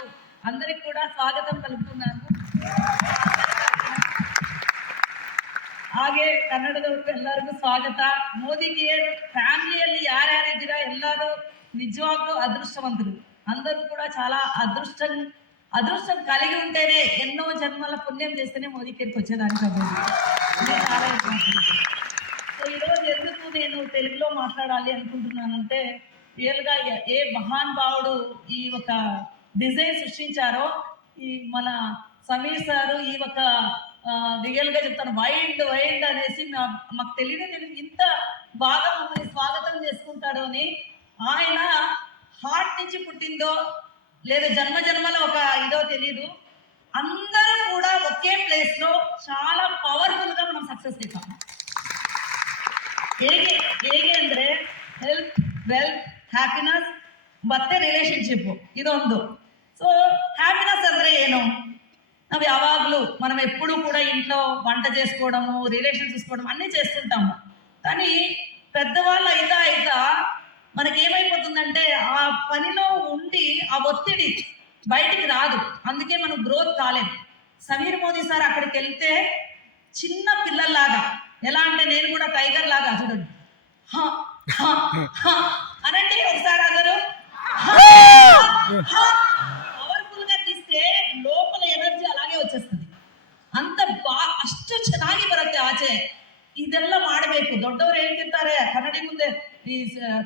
అందరికి ಕೂಡ ಸ್ವಾಗತ ಪలుకుతున్నాను. ಹಾಗೆ ಕನ್ನಡದವ್ರಿಗೂ ಎಲ್ಲರಿಗೂ ಸ್ವಾಗತ. ಮೋದಿಗೆ ಫ್ಯಾಮಿಲಿಯಲ್ಲಿ ಯಾರ್ಯಾರಿದ್ದೀರಾ ಎಲ್ಲರೂ నిజవాగ్లో అదృష్టవంతులు. అందరూ కూడా చాలా అదృష్టం కలిగి ఉంటేనే ఎన్నో జన్మల పుణ్యం చేస్తేనే మోదీ కేర్కి వచ్చేదానికి అవ్వదు. నేను చాలా సో ఈరోజు ఎందుకు నేను తెలుగులో మాట్లాడాలి అనుకుంటున్నానంటే, రియల్గా ఏ మహాన్ భావుడు ఈ ఒక డిజైన్ సృష్టించారో ఈ మన సమీర్ సారు ఈ ఒక రియల్గా చెప్తాను వైల్డ్ అనేసి మాకు తెలియదు ఇంత బాగా మమ్మల్ని స్వాగతం చేసుకుంటాడు అని. ఆయన హార్ట్ నుంచి పుట్టిందో లేదా జన్మల ఒక ఇదో తెలీదు. అందరూ కూడా ఒకే ప్లేస్ లో చాలా పవర్ఫుల్ గా మనం సక్ಸಸ್ అవుతాం. ಹೇಗೆ ಅಂದ್ರೆ ಹೆಲ್ತ್, ವೆಲ್ತ್, ಹ್ಯಾಪಿನೆಸ್ ಮತ್ತೆ ರಿಲೇಶನ್ಶಿಪ್ ಇದೊಂದು. ಸೊ హ్యాపీనెస్ ಅಂದ್ರೆ ಏನು? ನಾವು ಯಾವಾಗಲೂ మనం ఎప్పుడు కూడా ఇంట్లో వంట చేసుకోవడము, రిలేషన్ చూసుకోవడం అన్నీ చేస్తుంటాము. కానీ పెద్దవాళ్ళు అయితా మనకి ఏమైపోతుందంటే ఆ పనిలో ఉండి ఆ ఒత్తిడి బయటికి రాదు. అందుకే మనం గ్రోత్ కాలేము. సమీర్ మోదీ సార్ అక్కడికి వెళ్తే చిన్న పిల్లల్లాగా, ఎలా అంటే నేను కూడా టైగర్ లాగా, చూడండి అనండి ఒకసారి అందరూ ಪವರ್ಫುಲ್ గా తీస్తే లోపల ఎనర్జీ అలాగే వచ్చేస్తుంది. ಅಂತ ಅಷ್ಟು ಚೆನ್ನಾಗಿ ಬರುತ್ತೆ ಆಚೆ. ಇದೆಲ್ಲ ಮಾಡಬೇಕು. ದೊಡ್ಡವರು ಹೇಳ್ತಿರ್ತಾರೆ ಕನ್ನಡಿ ಮುಂದೆ, ಈ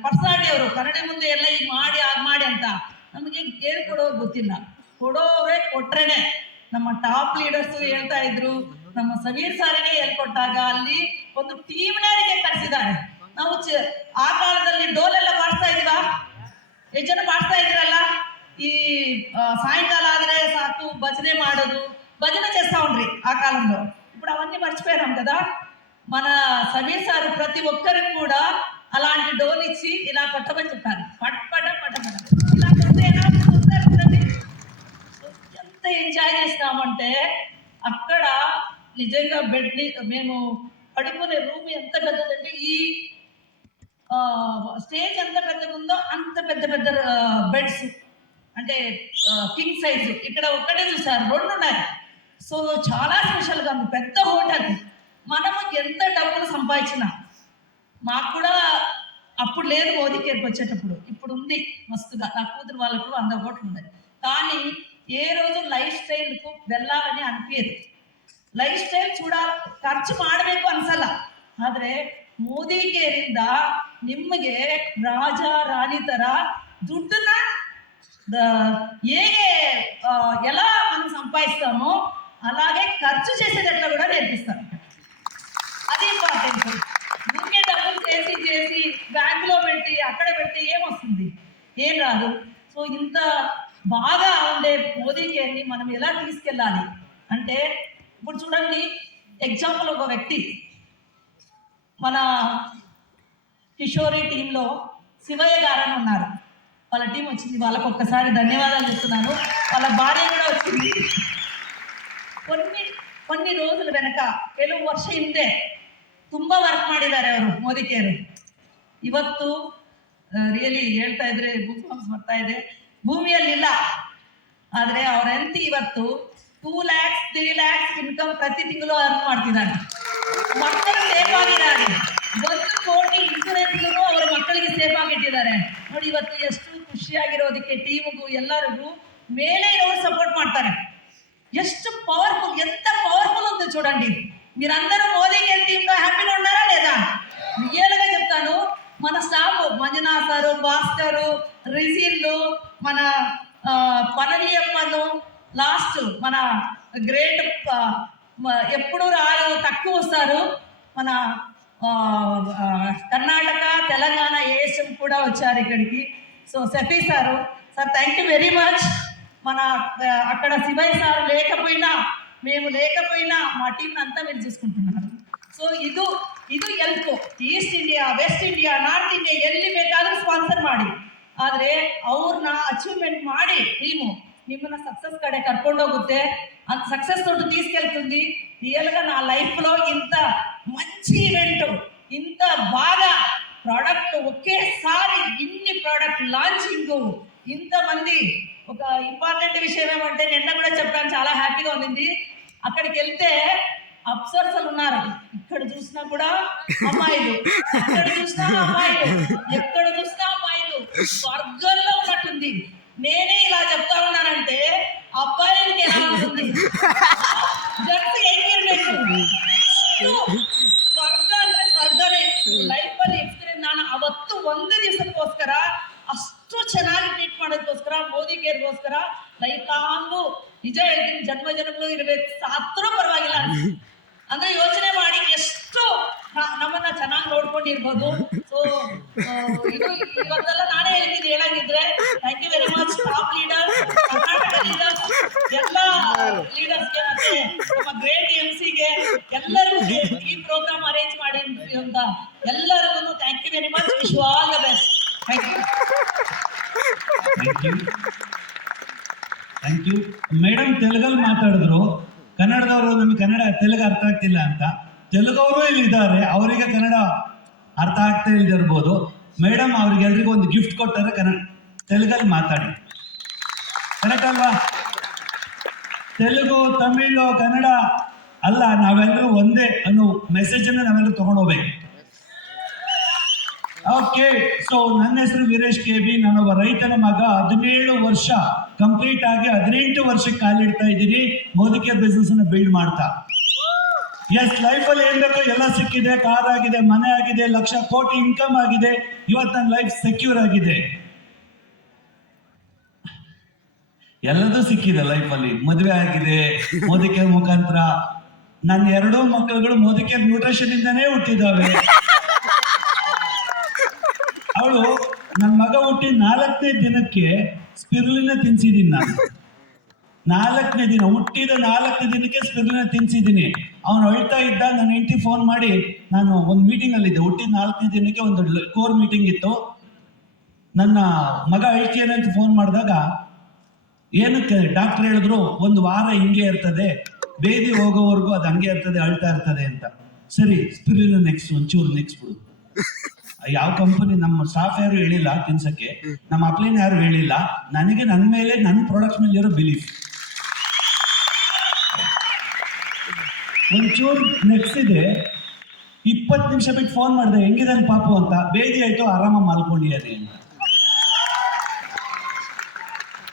ಪರ್ಸನಾಲಿಟಿ ಅವರು ಕನ್ನಡಿ ಮುಂದೆ ಎಲ್ಲ ಈಗ ಮಾಡಿ ಆಗ ಮಾಡಿ ಅಂತ. ನಮಗೆ ಹೇಳ್ಕೊಡೋರು ಗೊತ್ತಿಲ್ಲ, ಕೊಡೋರೇ ಕೊಟ್ರೇನೆ. ನಮ್ಮ ಟಾಪ್ ಲೀಡರ್ಸ್ ಹೇಳ್ತಾ ಇದ್ರು, ನಮ್ಮ ಸಮೀರ್ ಸಾರಿಗೆ ಹೇಳ್ಕೊಟ್ಟಾಗ ಅಲ್ಲಿ ಒಂದು ಟೀಮ್ನವರಿಗೆ ಕರೆಸಿದ್ದಾರೆ. ನಾವು ಆ ಕಾಲದಲ್ಲಿ ಡೋಲೆಲ್ಲ ಬಾರಿಸ್ತಾ ಇದ್ವಾ? ಎಷ್ಟು ಜನ ಬಾರಿಸ್ತಾ ಇದ್ರಲ್ಲ? ఈ సాయంకాలం ఆದ್ರೆ సాకు భజనే ಮಾಡೋದು, భజన చేస్తా ఉండ్రి ఆ కాలంలో. ఇప్పుడు అవన్నీ మర్చిపోయాం కదా. మన సమీర్ సార్ ప్రతి ఒక్కరికి కూడా అలాంటి డోల్ ఇచ్చి ఇలా కొట్టమని చెప్పారు. పట్పట ఇలా కొడితే ఎలా చూస్తారు చూడండి. ఎంత ఎంజాయ్ చేస్తామంటే అక్కడ నిజంగా బెడ్ని మేము పడుకునే రూమ్ ఎంత పెద్దదంటే ఈ స్టేజ్ ఎంత పెద్దగా ఉందో అంత పెద్ద బెడ్స్, అంటే కింగ్ సైజు. ఇక్కడ ఒక్కటే చూసారు, 2 ఉన్నాయి. సో చాలా స్పెషల్గా ఉంది, పెద్ద హోటల్. మనము ఎంత డబ్బులు సంపాదించినా, మాకు కూడా అప్పుడు లేదు మోదీ కేర్కి వచ్చేటప్పుడు, ఇప్పుడు ఉంది మస్తుగా. నా కూతురు వాళ్ళకు 100 కోట్లు ఉన్నాయి. కానీ ఏ రోజు లైఫ్ స్టైల్కు వెళ్ళాలని ಅನಿಪಿಯದು. ಲೈಫ್ ಸ್ಟೈಲ್ ಖರ್ಚು ಮಾಡಬೇಕು ಅನ್ಸಲ್ಲ. ಆದರೆ ಮೋದಿ ಕೇರಿಂದ ನಿಮಗೆ ರಾಜ ರಾಣಿ ತರ ದುಡ್ಡನ್ನ ಹೇಗೆ ఎలా మనం సంపాదిస్తామో అలాగే ఖర్చు చేసేది ఎట్లా కూడా నేర్పిస్తారు. అది ఇంపార్టెంట్. ఊరికే డబ్బులు చేసి బ్యాంకులో పెట్టి అక్కడ పెట్టి ఏమొస్తుంది? ఏం రాదు. సో ఇంత బాగా ఉండే మోదీ కేర్ని మనం ఎలా తీసుకెళ్ళాలి అంటే, ఇప్పుడు చూడండి, ఎగ్జాంపుల్ ఒక వ్యక్తి మన కిషోరి టీంలో శివయ్య గారని ఉన్నారు. వాళ్ళ టీం వచ్చింది, వాళ్ళకు ఒక్కసారి ధన్యవాదాలు చెప్తున్నాను. వాళ్ళ భార్య కూడా వచ్చింది. కొన్ని రోజుల వెనಕ ಕೆಲವು ವರ್ಷ ಹಿಂದೆ ತುಂಬ ವರ್ಕ್ ಮಾಡಿದ್ದಾರೆ ಅವರು ಮೋದಿ ಕೇರು. ಇವತ್ತು ರಿಯಲಿ ಹೇಳ್ತಾ ಇದ್ರೆ ಭೂಕಂಪ ಬರ್ತಾ ಇದೆ, ಭೂಮಿಯಲ್ಲಿಲ್ಲ. ಆದರೆ ಅವ್ರ ಹೆಂಡತಿ ಇವತ್ತು 2 lakhs 3 lakhs ಇನ್ಕಮ್ ಪ್ರತಿ ತಿಂಗಳು ಅರ್ನ್ ಮಾಡ್ತಿದ್ದಾರೆ. ಮಕ್ಕಳು ಸೇಫ್ ಆಗಿದ್ದಾರೆ. 1 ಕೋಟಿ ಇನ್ಸೂರೆನ್ಸ್ ಅವರ ಮಕ್ಕಳಿಗೆ ಸೇಫ್ ಆಗಿಟ್ಟಿದ್ದಾರೆ. ನೋಡಿ ಇವತ್ತು ಎಷ್ಟು ಖುಷಿಯಾಗಿರೋದಕ್ಕೆ ಟೀಮ್ಗೂ ಎಲ್ಲರಿಗೂ ಮೇಲೆ ಇರೋರು సపోర్ట్ ಮಾಡ್ತಾರೆ. ಎಷ್ಟು పవర్ఫుల్, ఎంత పవర్ఫుల్ ఉందో చూడండి. మీరందరూ మోదీ కేర్ టీంలో హ్యాపీగా ఉన్నారా లేదా? రియల్గా చెప్తాను, మన స్టాఫ్ మంజునాథ్ సారు, భాస్కరు, రిజిల్లు, మన పనలియప్పను, లాస్ట్ మన గ్రేట్ ఎప్పుడు రారు, తక్కువ వస్తారు. మన కర్ణాటక, తెలంగాణ ఏఎస్ఎం కూడా వచ్చారు ఇక్కడికి. So సఫీ sir thank you very much. మన అక్కడ శివయ్య సార్ లేకపోయినా, మేము లేకపోయినా మా టీం అంతా మీరు చూసుకుంటున్నారు. ಸೊ ಇದು ಎಲ್ಪ್ east India, west India, north India ಎಲ್ಲಿ ಬೇಕಾದ್ರೂ ಸ್ಪಾನ್ಸರ್ ಮಾಡಿ, ಆದರೆ ಅವ್ರನ್ನ ಅಚೀವ್ಮೆಂಟ್ ಮಾಡಿ ಟೀಮು నిమ్మన సక్సెస్ కడే కర్కొండోగుతే అంత సక్సెస్ తోటి తీసుకెళ్తుంది. రియల్గా నా లైఫ్లో ఇంత మంచి ఈవెంట్, ఇంత బాగా ప్రోడక్ట్ ఒకేసారి ఇన్ని ప్రోడక్ట్ లాంచింగ్, ఇంతమంది. ఒక ఇంపార్టెంట్ విషయం ఏమంటే నిన్న కూడా చెప్పడానికి చాలా హ్యాపీగా ఉంది. అక్కడికి వెళ్తే అప్సర్సలు ఉన్నారు, ఇక్కడ చూసినా కూడా అమ్మాయిలు, ఎక్కడ చూసినా అమ్మాయిలు, ఎక్కడ చూసినా అమ్మాయిలు, స్వర్గంలో ఉన్నట్టుంది. నేనే ఇలా చెప్తా ఉన్నానంటే అబ్బాయిలకి ఎలా ఉంటుంది, జస్ట్ ఎంగేజ్మెంట్ ಸ್ವರ್ಗ ಅಂದ್ರೆ ಸ್ವರ್ಗನೇ. ಲೈಫ್ ಅಲ್ಲಿ ಎಕ್ಸ್ಪೀರಿಯನ್ಸ್ ನಾನು ಅವತ್ತು ಒಂದು ದಿವಸಕ್ಕೋಸ್ಕರ ಅಷ್ಟು ಚೆನ್ನಾಗಿ ಟ್ರೀಟ್ ಮಾಡೋದಕ್ಕೋಸ್ಕರ ಮೋದಿ ಕೇರ್ಗೋಸ್ಕರ ಲೈಫ್ ಲಾಂಗು ನಿಜ ಹೇಳ್ತೀನಿ ಜನ್ಮ ಜನ್ಮಗಳು ಇರಬೇಕು, ಸಾತ್ರೂ ಪರವಾಗಿಲ್ಲ. ಅಂದ್ರೆ ಯೋಚನೆ ಮಾಡಿ ಎಷ್ಟು ನಮ್ಮನ್ನ ಚೆನ್ನಾಗಿ ನೋಡ್ಕೊಂಡಿರ್ಬೋದು. ಸೊ ಇದು ಇವತ್ತೆಲ್ಲ ನಾನೇ ಹೇಳ್ತೀನಿ ಹೇಳಂಗಿದ್ರೆ. Thank you very much top leader, Karnataka leaders, ಎಲ್ಲ ಲೀಡರ್ಸ್ಗೆ ಮತ್ತೆ ನಮ್ಮ ಗ್ರೇಟ್ MC ಗೆ ಎಲ್ಲರಿಗೂ ಈ ಪ್ರೋಗ್ರಾಮ್ ಅರೇಂಜ್ ಮಾಡಿ ಅಂತ ಎಲ್ಲರಿಗೂ thank you very much. Wish you all the best. Thank you. Thank you madam. ತೆಲುಗಲ್ಲಿ ಮಾತಾಡಿದ್ರು, ಕನ್ನಡದವರು ನಮಗೆ ಕನ್ನಡ ತೆಲುಗು ಅರ್ಥ ಆಗ್ತಿಲ್ಲ ಅಂತ. ತೆಲುಗವರು ಇಲ್ಲಿ ಇದ್ದಾರೆ, ಅವರಿಗೆ ಕನ್ನಡ ಅರ್ಥ ಆಗ್ತಾ ಇಲ್ದಿರ್ಬೋದು. ಮೇಡಮ್ ಅವ್ರಿಗೆಲ್ರಿಗೂ ಒಂದು ಗಿಫ್ಟ್ ಕೊಟ್ಟಾರೆ, ತೆಲುಗಲ್ಲಿ ಮಾತಾಡಿ. ಕರೆಕ್ಟ್ ಅಲ್ವಾ? ತೆಲುಗು, ತಮಿಳು, ಕನ್ನಡ ಅಲ್ಲ, ನಾವೆಲ್ಲರೂ ಒಂದೇ ಅನ್ನೋ ಮೆಸೇಜನ್ನು ನಾವೆಲ್ಲರೂ ತಗೊಂಡೋಗ್ಬೇಕು. ಓಕೆ, ಸೊ ನನ್ನ ಹೆಸರು ವೀರೇಶ್ KB. ನಾನೊಬ್ಬ ರೈತನ ಮಗ. 17 ವರ್ಷ ಕಂಪ್ಲೀಟ್ ಆಗಿ 18 ವರ್ಷಕ್ಕೆ ಕಾಲಿಡ್ತಾ ಇದ್ದೀನಿ ಮೋದಿ ಕೇರ್ ಬಿಸ್ನೆಸ್ ಅನ್ನು ಬಿಲ್ಡ್ ಮಾಡ್ತಾ. ಎಸ್, ಲೈಫಲ್ಲಿ ಏನ್ ಬೇಕೋ ಎಲ್ಲ ಸಿಕ್ಕಿದೆ. ಕಾರ್ ಆಗಿದೆ, ಮನೆ ಆಗಿದೆ, ಲಕ್ಷ ಕೋಟಿ ಇನ್ಕಮ್ ಆಗಿದೆ. ಇವತ್ತು ನನ್ನ ಲೈಫ್ ಸೆಕ್ಯೂರ್ ಆಗಿದೆ, ಎಲ್ಲದೂ ಸಿಕ್ಕಿದೆ ಲೈಫಲ್ಲಿ. ಮದುವೆ ಆಗಿದೆ ಮೋದಿ ಕೇರ್ ಮುಖಾಂತರ. ನನ್ನ 2 ಮಕ್ಕಳುಗಳು ಮೋದಿ ಕೇರ್ ನ್ಯೂಟ್ರಿಷನ್ ಇಂದಾನೇ ಹುಟ್ಟಿದ್ದಾವೆ. ಅವಳು ನನ್ನ ಮಗ ಹುಟ್ಟಿ 4ನೇ ದಿನಕ್ಕೆ ಸ್ಪಿರುಲಿನ ತಿನ್ಸಿದ್ದೀನಿ ನಾನು. 4ನೇ ದಿನ ಹುಟ್ಟಿದ 4ನೇ ದಿನಕ್ಕೆ ಸ್ಪಿರುಲಿನ ತಿನ್ಸಿದ್ದೀನಿ. ಅವನು ಅಳ್ತಾ ಇದ್ದ. ನನ್ನ ಹೆಂಡತಿ ಫೋನ್ ಮಾಡಿ, ನಾನು ಒಂದು ಮೀಟಿಂಗ್ ಅಲ್ಲಿ ಇದ್ದೆ, ಹುಟ್ಟಿದ 4ನೇ ದಿನಕ್ಕೆ ಒಂದು ಕೋರ್ ಮೀಟಿಂಗ್ ಇತ್ತು. ನನ್ನ ಮಗ ಅಳ್ತೀಯೇನೆ ಅಂತ ಫೋನ್ ಮಾಡಿದಾಗ, ಏನಕ್ಕೆ ಡಾಕ್ಟರ್ ಹೇಳಿದ್ರು, 1 ವಾರ ಹಿಂಗೆ ಇರ್ತದೆ, ಬೇದಿ ಹೋಗೋವರೆಗೂ ಅದು ಹಂಗೆ ಇರ್ತದೆ, ಅಳ್ತಾ ಇರ್ತದೆ ಅಂತ. ಸರಿ, ಸ್ಪಿರುಲಿನ ನೆಕ್ಸ್ಟ್ ಒಂಚೂರು ನೆಕ್ಸ್ಟ್ ಬಿಡು. ಯಾವ ಕಂಪನಿ, ನಮ್ಮ ಸ್ಟಾಫ್ ಯಾರು ಹೇಳಿಲ್ಲ ತಿನ್ಸಕ್ಕೆ, ನಮ್ಮ ಅಪ್ಲೈನ್ ಯಾರು ಹೇಳಿಲ್ಲ. ನನಗೆ ನನ್ನ ಮೇಲೆ, ನನ್ನ ಪ್ರಾಡಕ್ಟ್ಸ್ ಮೇಲೆ ಇರೋ ಬಿಲೀಫ್. ಒಂಚೂರು ನೆಕ್ಸ್ಟ್ ಇದೆ. 20 ನಿಮಿಷ ಬಿಟ್ಟು ಫೋನ್ ಮಾಡಿದೆ, ಹೆಂಗಿದಾನೆ ಪಾಪು ಅಂತ. ಬೇದಿ ಆಯ್ತು, ಆರಾಮ ಮಲ್ಕೊಂಡಿಯಾನೆ ಅಂತ.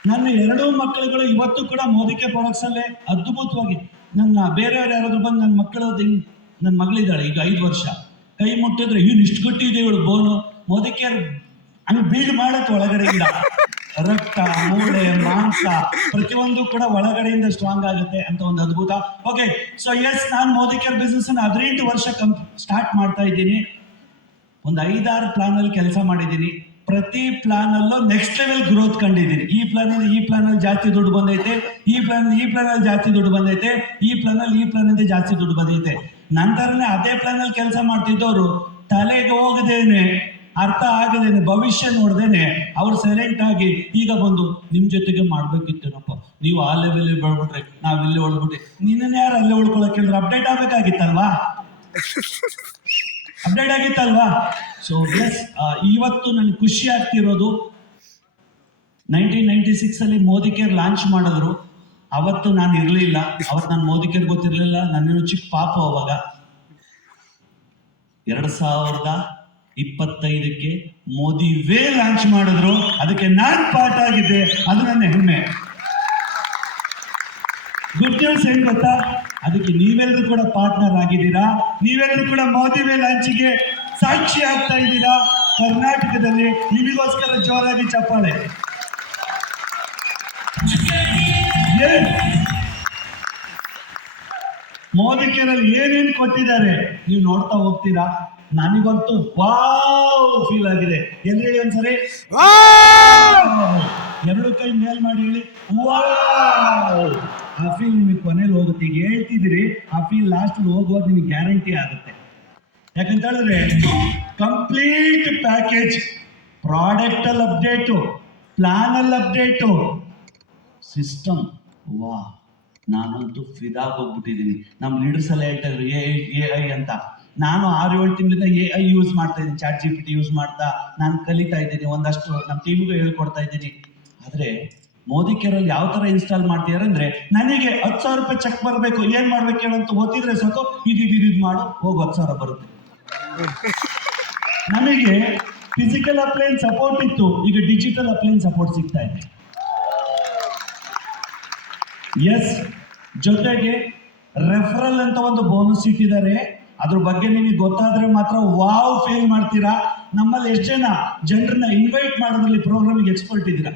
ನನ್ನ 2 ಮಕ್ಕಳುಗಳು ಇವತ್ತು ಕೂಡ ಮೋದಿ ಕೇರ್ ಪ್ರಾಡಕ್ಟ್ಸ್ ಅಲ್ಲೇ ಅದ್ಭುತವಾಗಿ. ನನ್ನ ಬೇರೆಯವ್ರು ಯಾರಾದ್ರೂ ಬಂದು ನನ್ನ ಮಕ್ಕಳು, ನನ್ನ ಮಗಳಿದ್ದಾಳೆ ಈಗ 5 ವರ್ಷ, ಕೈ ಮುಟ್ಟಿದ್ರೆ ಇವ್ನು ಇಷ್ಟು ಗಟ್ಟಿದೆ ಇವಳು ಬೋನು. ಮೋದಿ ಕೇರ್ ಹಂಗೆ ಬಿಲ್ಡ್ ಮಾಡತ್ತೆ ಒಳಗಡೆಯಿಂದ. ರಕ್ತ, ಮೂಳೆ, ಮಾಂಸ ಪ್ರತಿಯೊಂದು ಕೂಡ ಒಳಗಡೆಯಿಂದ ಸ್ಟ್ರಾಂಗ್ ಆಗುತ್ತೆ ಅಂತ ಒಂದು ಅದ್ಭುತ. ಓಕೆ, ಸೊ ಎಸ್, ನಾನು ಮೋದಿ ಕೇರ್ ಬಿಸ್ನೆಸ್ ಅನ್ನು 18 ವರ್ಷ ಸ್ಟಾರ್ಟ್ ಮಾಡ್ತಾ ಇದ್ದೀನಿ. ಒಂದು 5-6 ಪ್ಲಾನ್ ಅಲ್ಲಿ ಕೆಲಸ ಮಾಡಿದ್ದೀನಿ. ಪ್ರತಿ ಪ್ಲಾನ್ ಅಲ್ಲೂ ನೆಕ್ಸ್ಟ್ ಲೆವೆಲ್ ಗ್ರೋತ್ ಕಂಡಿದ್ದೀನಿ. ಈ ಪ್ಲಾನ್ ಅಲ್ಲಿ ಜಾಸ್ತಿ ದುಡ್ಡು ಬಂದೈತೆ, ಈ ಪ್ಲಾನ್ ಅಲ್ಲಿ ಜಾಸ್ತಿ ದುಡ್ಡು ಬಂದೈತೆ, ಈ ಪ್ಲಾನ್ ಅಲ್ಲಿ ಜಾಸ್ತಿ ದುಡ್ಡು ಬಂದೈತೆ. ನಂತರನೇ ಅದೇ ಪ್ಲಾನ್ ಅಲ್ಲಿ ಕೆಲಸ ಮಾಡ್ತಿದ್ದವರು ತಲೆಗೆ ಹೋಗದೇನೆ, ಅರ್ಥ ಆಗದೇನೆ, ಭವಿಷ್ಯ ನೋಡ್ದೇನೆ ಅವ್ರು ಸೈಲೆಂಟ್ ಆಗಿ ಈಗ ಬಂದು ನಿಮ್ ಜೊತೆಗೆ ಮಾಡ್ಬೇಕಿತ್ತೇನಪ್ಪ, ನೀವು ಆ ಲೆವೆಲ್ ಬೆಳ್ಬಿಟ್ರೆ ನಾವಿಲ್ಲೇ ಉಳ್ಬಿಟ್ರೆ. ನಿನ್ನನ್ನು ಯಾರು ಅಲ್ಲೇ ಉಳ್ಕೊಳಕ್ ಹೇಳಿದ್ರೆ ಅಪ್ಡೇಟ್ ಆಗ್ಬೇಕಾಗಿತ್ತಲ್ವಾ? ಅಪ್ಡೇಟ್ ಆಗಿತ್ತಲ್ವಾ? ಸೊ ಎಸ್, ಇವತ್ತು ನನಗೆ ಖುಷಿ ಆಗ್ತಿರೋದು, 1996 ಅಲ್ಲಿ ಮೋದಿ ಕೇರ್ ಲಾಂಚ್ ಮಾಡಿದ್ರು. ಅವತ್ತು ನಾನು ಇರಲಿಲ್ಲ, ಅವತ್ತು ನಾನು ಮೋದಿ ಕೇರ್ ಗೊತ್ತಿರಲಿಲ್ಲ, ನನ್ನೇನು ಚಿಕ್ಕ ಪಾಪ ಅವಾಗ. 2025ಕ್ಕೆ ಮೋದಿ ವೇ ಲಾಂಚ್ ಮಾಡಿದ್ರು, ಅದಕ್ಕೆ ನಾನು ಪಾರ್ಟ್ ಆಗಿದ್ದೆ, ಅದು ನನ್ನ ಹೆಮ್ಮೆ. ಗುಡ್ ನ್ಯೂಸ್ ಏನ್ ಗೊತ್ತಾ? ಅದಕ್ಕೆ ನೀವೆಲ್ಲರೂ ಕೂಡ ಪಾರ್ಟ್ನರ್ ಆಗಿದ್ದೀರಾ. ನೀವೆಲ್ಲರೂ ಕೂಡ ಮೋದಿ ವೇ ಲಾಂಚಿಗೆ ಸಾಕ್ಷಿ ಆಗ್ತಾ ಇದ್ದೀರಾ ಕರ್ನಾಟಕದಲ್ಲಿ. ನಿಮಗೋಸ್ಕರ ಜೋರಾಗಿ ಚಪ್ಪಾಳೆ. ಮೋದಿ ಕೇರಲ್ಲಿ ಏನೇನು ಕೊಟ್ಟಿದ್ದಾರೆ ನೀವು ನೋಡ್ತಾ ಹೋಗ್ತೀರಾ. ನನಗಂತೂ ವಾವ್ ಫೀಲ್ ಆಗಿದೆ. ಎಲ್ಲಿ ಹೇಳಿ ಒಂದ್ಸರಿ, ಎರಡು ಕೈ ಮೇಲ್ ಮಾಡಿ ಹೇಳಿ ವಾವ್. ಆ ಫೀಲ್ ನಿಮಗೆ ಕೊನೆಯಲ್ಲಿ ಹೋಗುತ್ತೆ. ಈಗ ಹೇಳ್ತಿದ್ದೀರಿ, ಆ ಫೀಲ್ ಲಾಸ್ಟ್ ಹೋಗುವಾಗ ನಿಮಗೆ ಗ್ಯಾರಂಟಿ ಆಗುತ್ತೆ. ಯಾಕಂತ ಹೇಳಿದ್ರೆ ಕಂಪ್ಲೀಟ್ ಪ್ಯಾಕೇಜ್, ಪ್ರಾಡಕ್ಟ್ ಅಲ್ಲಿ ಅಪ್ಡೇಟು, ಪ್ಲಾನ್ ಅಲ್ಲಿ ಅಪ್ಡೇಟು, ಸಿಸ್ಟಮ್. ವಾ, ನಾನಂತೂ ಫಿದಾಗ್ ಹೋಗ್ಬಿಟ್ಟಿದ್ದೀನಿ. ನಮ್ಮ ಲೀಡರ್ಸ್ ಎಲ್ಲ ಹೇಳ್ತಾ ಇದ್ರು ಎ ಐ ಅಂತ. ನಾನು 6-7 ತಿಂಗಳಿಂದ AI ಯೂಸ್ ಮಾಡ್ತಾ ಇದ್ದೀನಿ, ಚಾಟ್ GPT ಯೂಸ್ ಮಾಡ್ತಾ ನಾನು ಕಲಿತಾ ಇದ್ದೀನಿ, ಒಂದಷ್ಟು ನಮ್ಮ ಟೀಮಿಗೂ ಹೇಳ್ಕೊಡ್ತಾ ಇದ್ದೀನಿ. ಆದರೆ ಮೋದಿ ಕೇರಲ್ಲಿ ಯಾವ ಥರ ಇನ್ಸ್ಟಾಲ್ ಮಾಡ್ತಿದ್ದಾರೆ ಅಂದರೆ, ನನಗೆ 10,000 ರೂಪಾಯಿ ಚೆಕ್ ಬರಬೇಕು, ಏನು ಮಾಡ್ಬೇಕು ಹೇಳಂತ ಓದಿದ್ರೆ ಸಾಕು, ಇದು ಮಾಡು, ಹೋಗಿ 10,000 ಬರುತ್ತೆ. ನಮಗೆ ಫಿಸಿಕಲ್ ಅಪ್ಲೈನ್ ಸಪೋರ್ಟ್ ಇತ್ತು, ಈಗ ಡಿಜಿಟಲ್ ಅಪ್ಲೈನ್ ಸಪೋರ್ಟ್ ಸಿಗ್ತಾ ಇದೆ. ಎಸ್, ಜೊತೆಗೆ ರೆಫರಲ್ ಅಂತ ಒಂದು ಬೋನಸ್ ಇಟ್ಟಿದ್ದಾರೆ. ಅದ್ರ ಬಗ್ಗೆ ನಿಮಗೆ ಗೊತ್ತಾದ್ರೆ ಮಾತ್ರ ವಾವ್ ಫೀಲ್ ಮಾಡ್ತೀರಾ. ನಮ್ಮಲ್ಲಿ ಎಷ್ಟು ಜನ ಜನರನ್ನ ಇನ್ವೈಟ್ ಮಾಡೋದ್ರಲ್ಲಿ ಪ್ರೋಗ್ರಾಮಿಗೆ ಎಕ್ಸ್ಪರ್ಟ್ ಇದ್ದೀರಾ?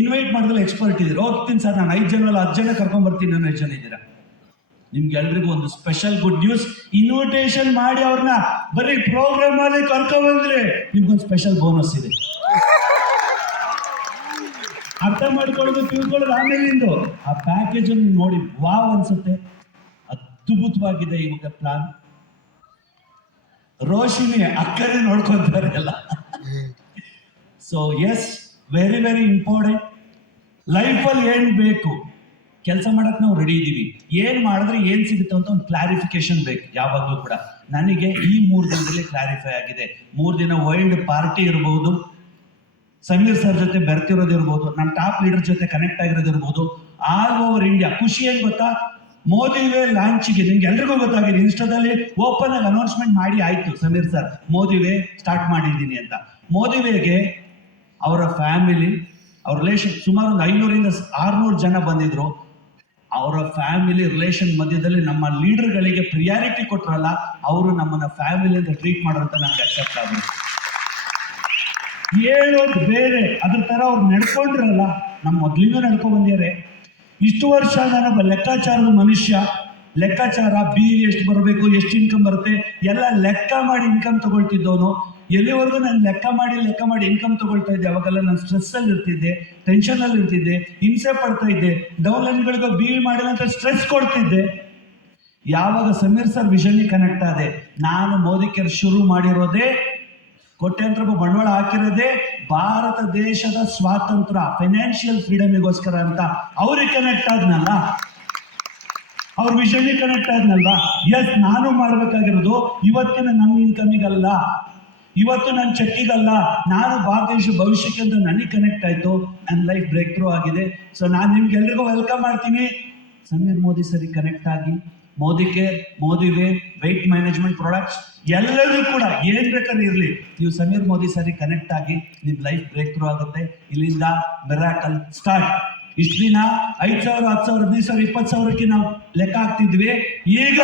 ಇನ್ವೈಟ್ ಮಾಡೋದ್ರಲ್ಲಿ ಎಕ್ಸ್ಪರ್ಟ್ ಇದ್ದೀರಾ? ಹೋಗ್ತೀನಿ ಸರ್, ನಾನು 5 ಜನ ಅಲ್ಲ 10 ಜನ ಕರ್ಕೊಂಡ್ ಬರ್ತೀನಿ, ನಾನು 5 ಜನ ಇದ್ದೀರಾ? ನಿಮ್ಗೆ ಎಲ್ರಿಗೂ ಒಂದು ಸ್ಪೆಷಲ್ ಗುಡ್ ನ್ಯೂಸ್. ಇನ್ವಿಟೇಷನ್ ಮಾಡಿ ಅವ್ರನ್ನ ಬರೀ ಪ್ರೋಗ್ರಾಮ್ ಅಲ್ಲಿ ಕರ್ಕೊಂಡ್ ಬಂದ್ರೆ ನಿಮ್ಗೊಂದು ಸ್ಪೆಷಲ್ ಬೋನಸ್ ಇದೆ. ಅರ್ಥ ಮಾಡ್ಕೊಳ್ಳೋದು, ತಿಳ್ಕೊಳ್ಳೋದು ಆಮೇಲಿಂದು. ಆ ಪ್ಯಾಕೇಜ್ ಅನ್ನು ನೋಡಿ ವಾವ್ ಅನ್ಸುತ್ತೆ. ಅದ್ಭುತವಾಗಿದೆ ಇವಾಗ ಪ್ಲಾನ್. ರೋಶಿನಿ ಅಕ್ಕನೇ ನೋಡ್ಕೊಂತಾರೆ ಎಲ್ಲ. So yes, very very important. ಲೈಫಲ್ಲಿ ಏನ್ ಬೇಕು, ಕೆಲಸ ಮಾಡಕ್ ನಾವು ರೆಡಿ ಇದ್ದೀವಿ. ಏನ್ ಮಾಡಿದ್ರೆ ಏನ್ ಸಿಗುತ್ತೆ ಅಂತ ಒಂದು ಕ್ಲಾರಿಫಿಕೇಶನ್ ಬೇಕು ಯಾವಾಗಲೂ ಕೂಡ. ನನಗೆ ಈ 3 ದಿನದಲ್ಲಿ ಕ್ಲಾರಿಫೈ ಆಗಿದೆ. 3 ದಿನ ವೈಲ್ಡ್ ಪಾರ್ಟಿ ಇರಬಹುದು, ಸಮೀರ್ ಸರ್ ಜೊತೆ ಬೆರ್ತಿರೋದಿರ್ಬೋದು, ನಮ್ಮ ಟಾಪ್ ಲೀಡರ್ ಜೊತೆ ಕನೆಕ್ಟ್ ಆಗಿರೋದಿರ್ಬೋದು, ಆಲ್ ಓವರ್ ಇಂಡಿಯಾ. ಖುಷಿ ಏನ್ ಗೊತ್ತಾ, ಮೋದಿ ವೇ ಲಾಂಚಿಗೆ ನಿಮ್ಗೆ ಎಲ್ರಿಗೂ ಗೊತ್ತಾಗಿದೆ. ಇನ್ಸ್ಟಾದಲ್ಲಿ ಓಪನ್ ಆಗಿ ಅನೌನ್ಸ್ಮೆಂಟ್ ಮಾಡಿ ಆಯ್ತು Sameer sir, Modi way start ಮಾಡಿದ್ದೀನಿ ಅಂತ. ಮೋದಿ ವೇಗೆ ಅವರ ಫ್ಯಾಮಿಲಿ, ಅವ್ರ ರಿಲೇಷನ್ ಸುಮಾರು ಒಂದು 500ರಿಂದ 600 ಜನ ಬಂದಿದ್ರು. ಅವರ ಫ್ಯಾಮಿಲಿ ರಿಲೇಷನ್ ಮಧ್ಯದಲ್ಲಿ ನಮ್ಮ ಲೀಡರ್ಗಳಿಗೆ ಪ್ರಿಯಾರಿಟಿ ಕೊಟ್ರಲ್ಲ, ಅವರು ನಮ್ಮನ್ನ ಫ್ಯಾಮಿಲಿ ಅಂತ ಟ್ರೀಟ್ ಮಾಡೋಂತ ನಮ್ಗೆ ಅಕ್ಸೆಪ್ಟ್ ಆಗ್ಬೇಕು. ಹೇಳೋದು ಬೇರೆ, ಅದ್ರ ತರ ಅವ್ರು ನಡ್ಕೊಂಡ್ರಲ್ಲ, ನಮ್ಮ ಮೊದ್ಲಿಂದ ನಡ್ಕೊಂಡ್ ಬಂದಿದ್ದಾರೆ. ಇಷ್ಟು ವರ್ಷ ನಾನೊಬ್ಬ ಲೆಕ್ಕಾಚಾರದ ಮನುಷ್ಯ. ಲೆಕ್ಕಾಚಾರ, ಬಿಲ್ ಎಷ್ಟು ಬರಬೇಕು, ಎಷ್ಟು ಇನ್ಕಮ್ ಬರುತ್ತೆ ಎಲ್ಲ ಲೆಕ್ಕ ಮಾಡಿ ಇನ್ಕಮ್ ತಗೊಳ್ತಿದ್ದವನು. ಎಲ್ಲಿವರೆಗೂ ನಾನು ಲೆಕ್ಕ ಮಾಡಿ ಇನ್ಕಮ್ ತಗೊಳ್ತಾ ಇದ್ದೆ, ಅವಾಗೆಲ್ಲ ನಾನು ಸ್ಟ್ರೆಸ್ ಅಲ್ಲಿ ಇರ್ತಿದ್ದೆ, ಟೆನ್ಷನ್ ಅಲ್ಲಿ ಇರ್ತಿದ್ದೆ, ಹಿಂಸೆ ಪಡ್ತಾ ಇದ್ದೆ, ಡೌನ್ಲೈನ್ಗಳಿಗೆ ಬಿಲ್ ಮಾಡಿಲ್ಲ ಅಂತ ಸ್ಟ್ರೆಸ್ ಕೊಡ್ತಿದ್ದೆ. ಯಾವಾಗ ಸಮೀರ್ ಸರ್ ವಿಷನ್ ಕನೆಕ್ಟ್ ಆದೆ, ನಾನು ಮೋದಿ ಕೇರ್ ಶುರು ಮಾಡಿರೋದೇ, ಕೋಟ್ಯಾಂತರ ರೂಪಾಯಿ ಬಂಡವಾಳ ಹಾಕಿರೋದೇ ಭಾರತ ದೇಶದ ಸ್ವಾತಂತ್ರ್ಯ, ಫೈನಾನ್ಷಿಯಲ್ ಫ್ರೀಡಮಿಗೋಸ್ಕರ ಅಂತ ಅವ್ರಿಗೆ ಕನೆಕ್ಟ್ ಆದ್ನಲ್ಲ, ಅವ್ರ ವಿಷನ್ ಕನೆಕ್ಟ್ ಆದ್ನಲ್ವಾ. ಎಸ್, ನಾನು ಮಾಡ್ಬೇಕಾಗಿರೋದು ಇವತ್ತಿನ ನನ್ನ ಇನ್ಕಮಿಗಲ್ಲ, ಇವತ್ತು ನನ್ನ ಚೆಕ್ಕಿಗಲ್ಲ, ನಾನು ಭಾರತ ದೇಶ ಭವಿಷ್ಯಕ್ಕೆ ಅಂತ ನನಗೆ ಕನೆಕ್ಟ್ ಆಯ್ತು. ನನ್ನ ಲೈಫ್ ಬ್ರೇಕ್ ಥ್ರೂ ಆಗಿದೆ. ಸೊ ನಾನು ನಿಮ್ಗೆಲ್ರಿಗೂ ವೆಲ್ಕಮ್ ಮಾಡ್ತೀನಿ. ಸಮೀರ್ ಮೋದಿ ಸರಿ ಕನೆಕ್ಟ್ ಆಗಿ, Modi care, Modi way, weight management products ಎಲ್ಲರೂ ಕೂಡ ಏನ್ ಬೇಕಾದ್ರೆ ಇರಲಿ, ನೀವು ಸಮೀರ್ ಮೋದಿ ಸರಿ ಕನೆಕ್ಟ್ ಆಗಿ ನಿಮ್ ಲೈಫ್ ಬ್ರೇಕ್ ಥ್ರೂ ಆಗುತ್ತೆ. ಇಲ್ಲಿಂದ ಮಿರಾಕಲ್ ಸ್ಟಾರ್ಟ್. ಇಷ್ಟು ದಿನ 5,000, 10,000, 15,000, 20,000ಕ್ಕೆ ನಾವು ಲೆಕ್ಕ ಹಾಕ್ತಿದ್ವಿ. ಈಗ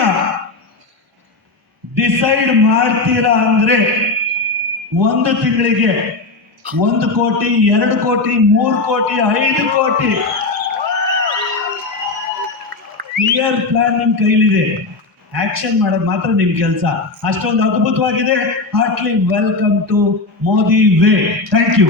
ಡಿಸೈಡ್ ಮಾಡ್ತೀರಾ ಅಂದ್ರೆ 1 ತಿಂಗಳಿಗೆ 1 ಕೋಟಿ, 2 ಕೋಟಿ, 3 ಕೋಟಿ, 5 ಕೋಟಿ ಕ್ಲಿಯರ್ ಪ್ಲಾನ್ ನಿಮ್ ಕೈಲಿದೆ. ಆಕ್ಷನ್ ಮಾಡೋದು ಮಾತ್ರ ನಿಮ್ ಕೆಲಸ. ಅಷ್ಟೊಂದು ಅದ್ಭುತವಾಗಿದೆ. Heartly welcome to Modi way. Thank you.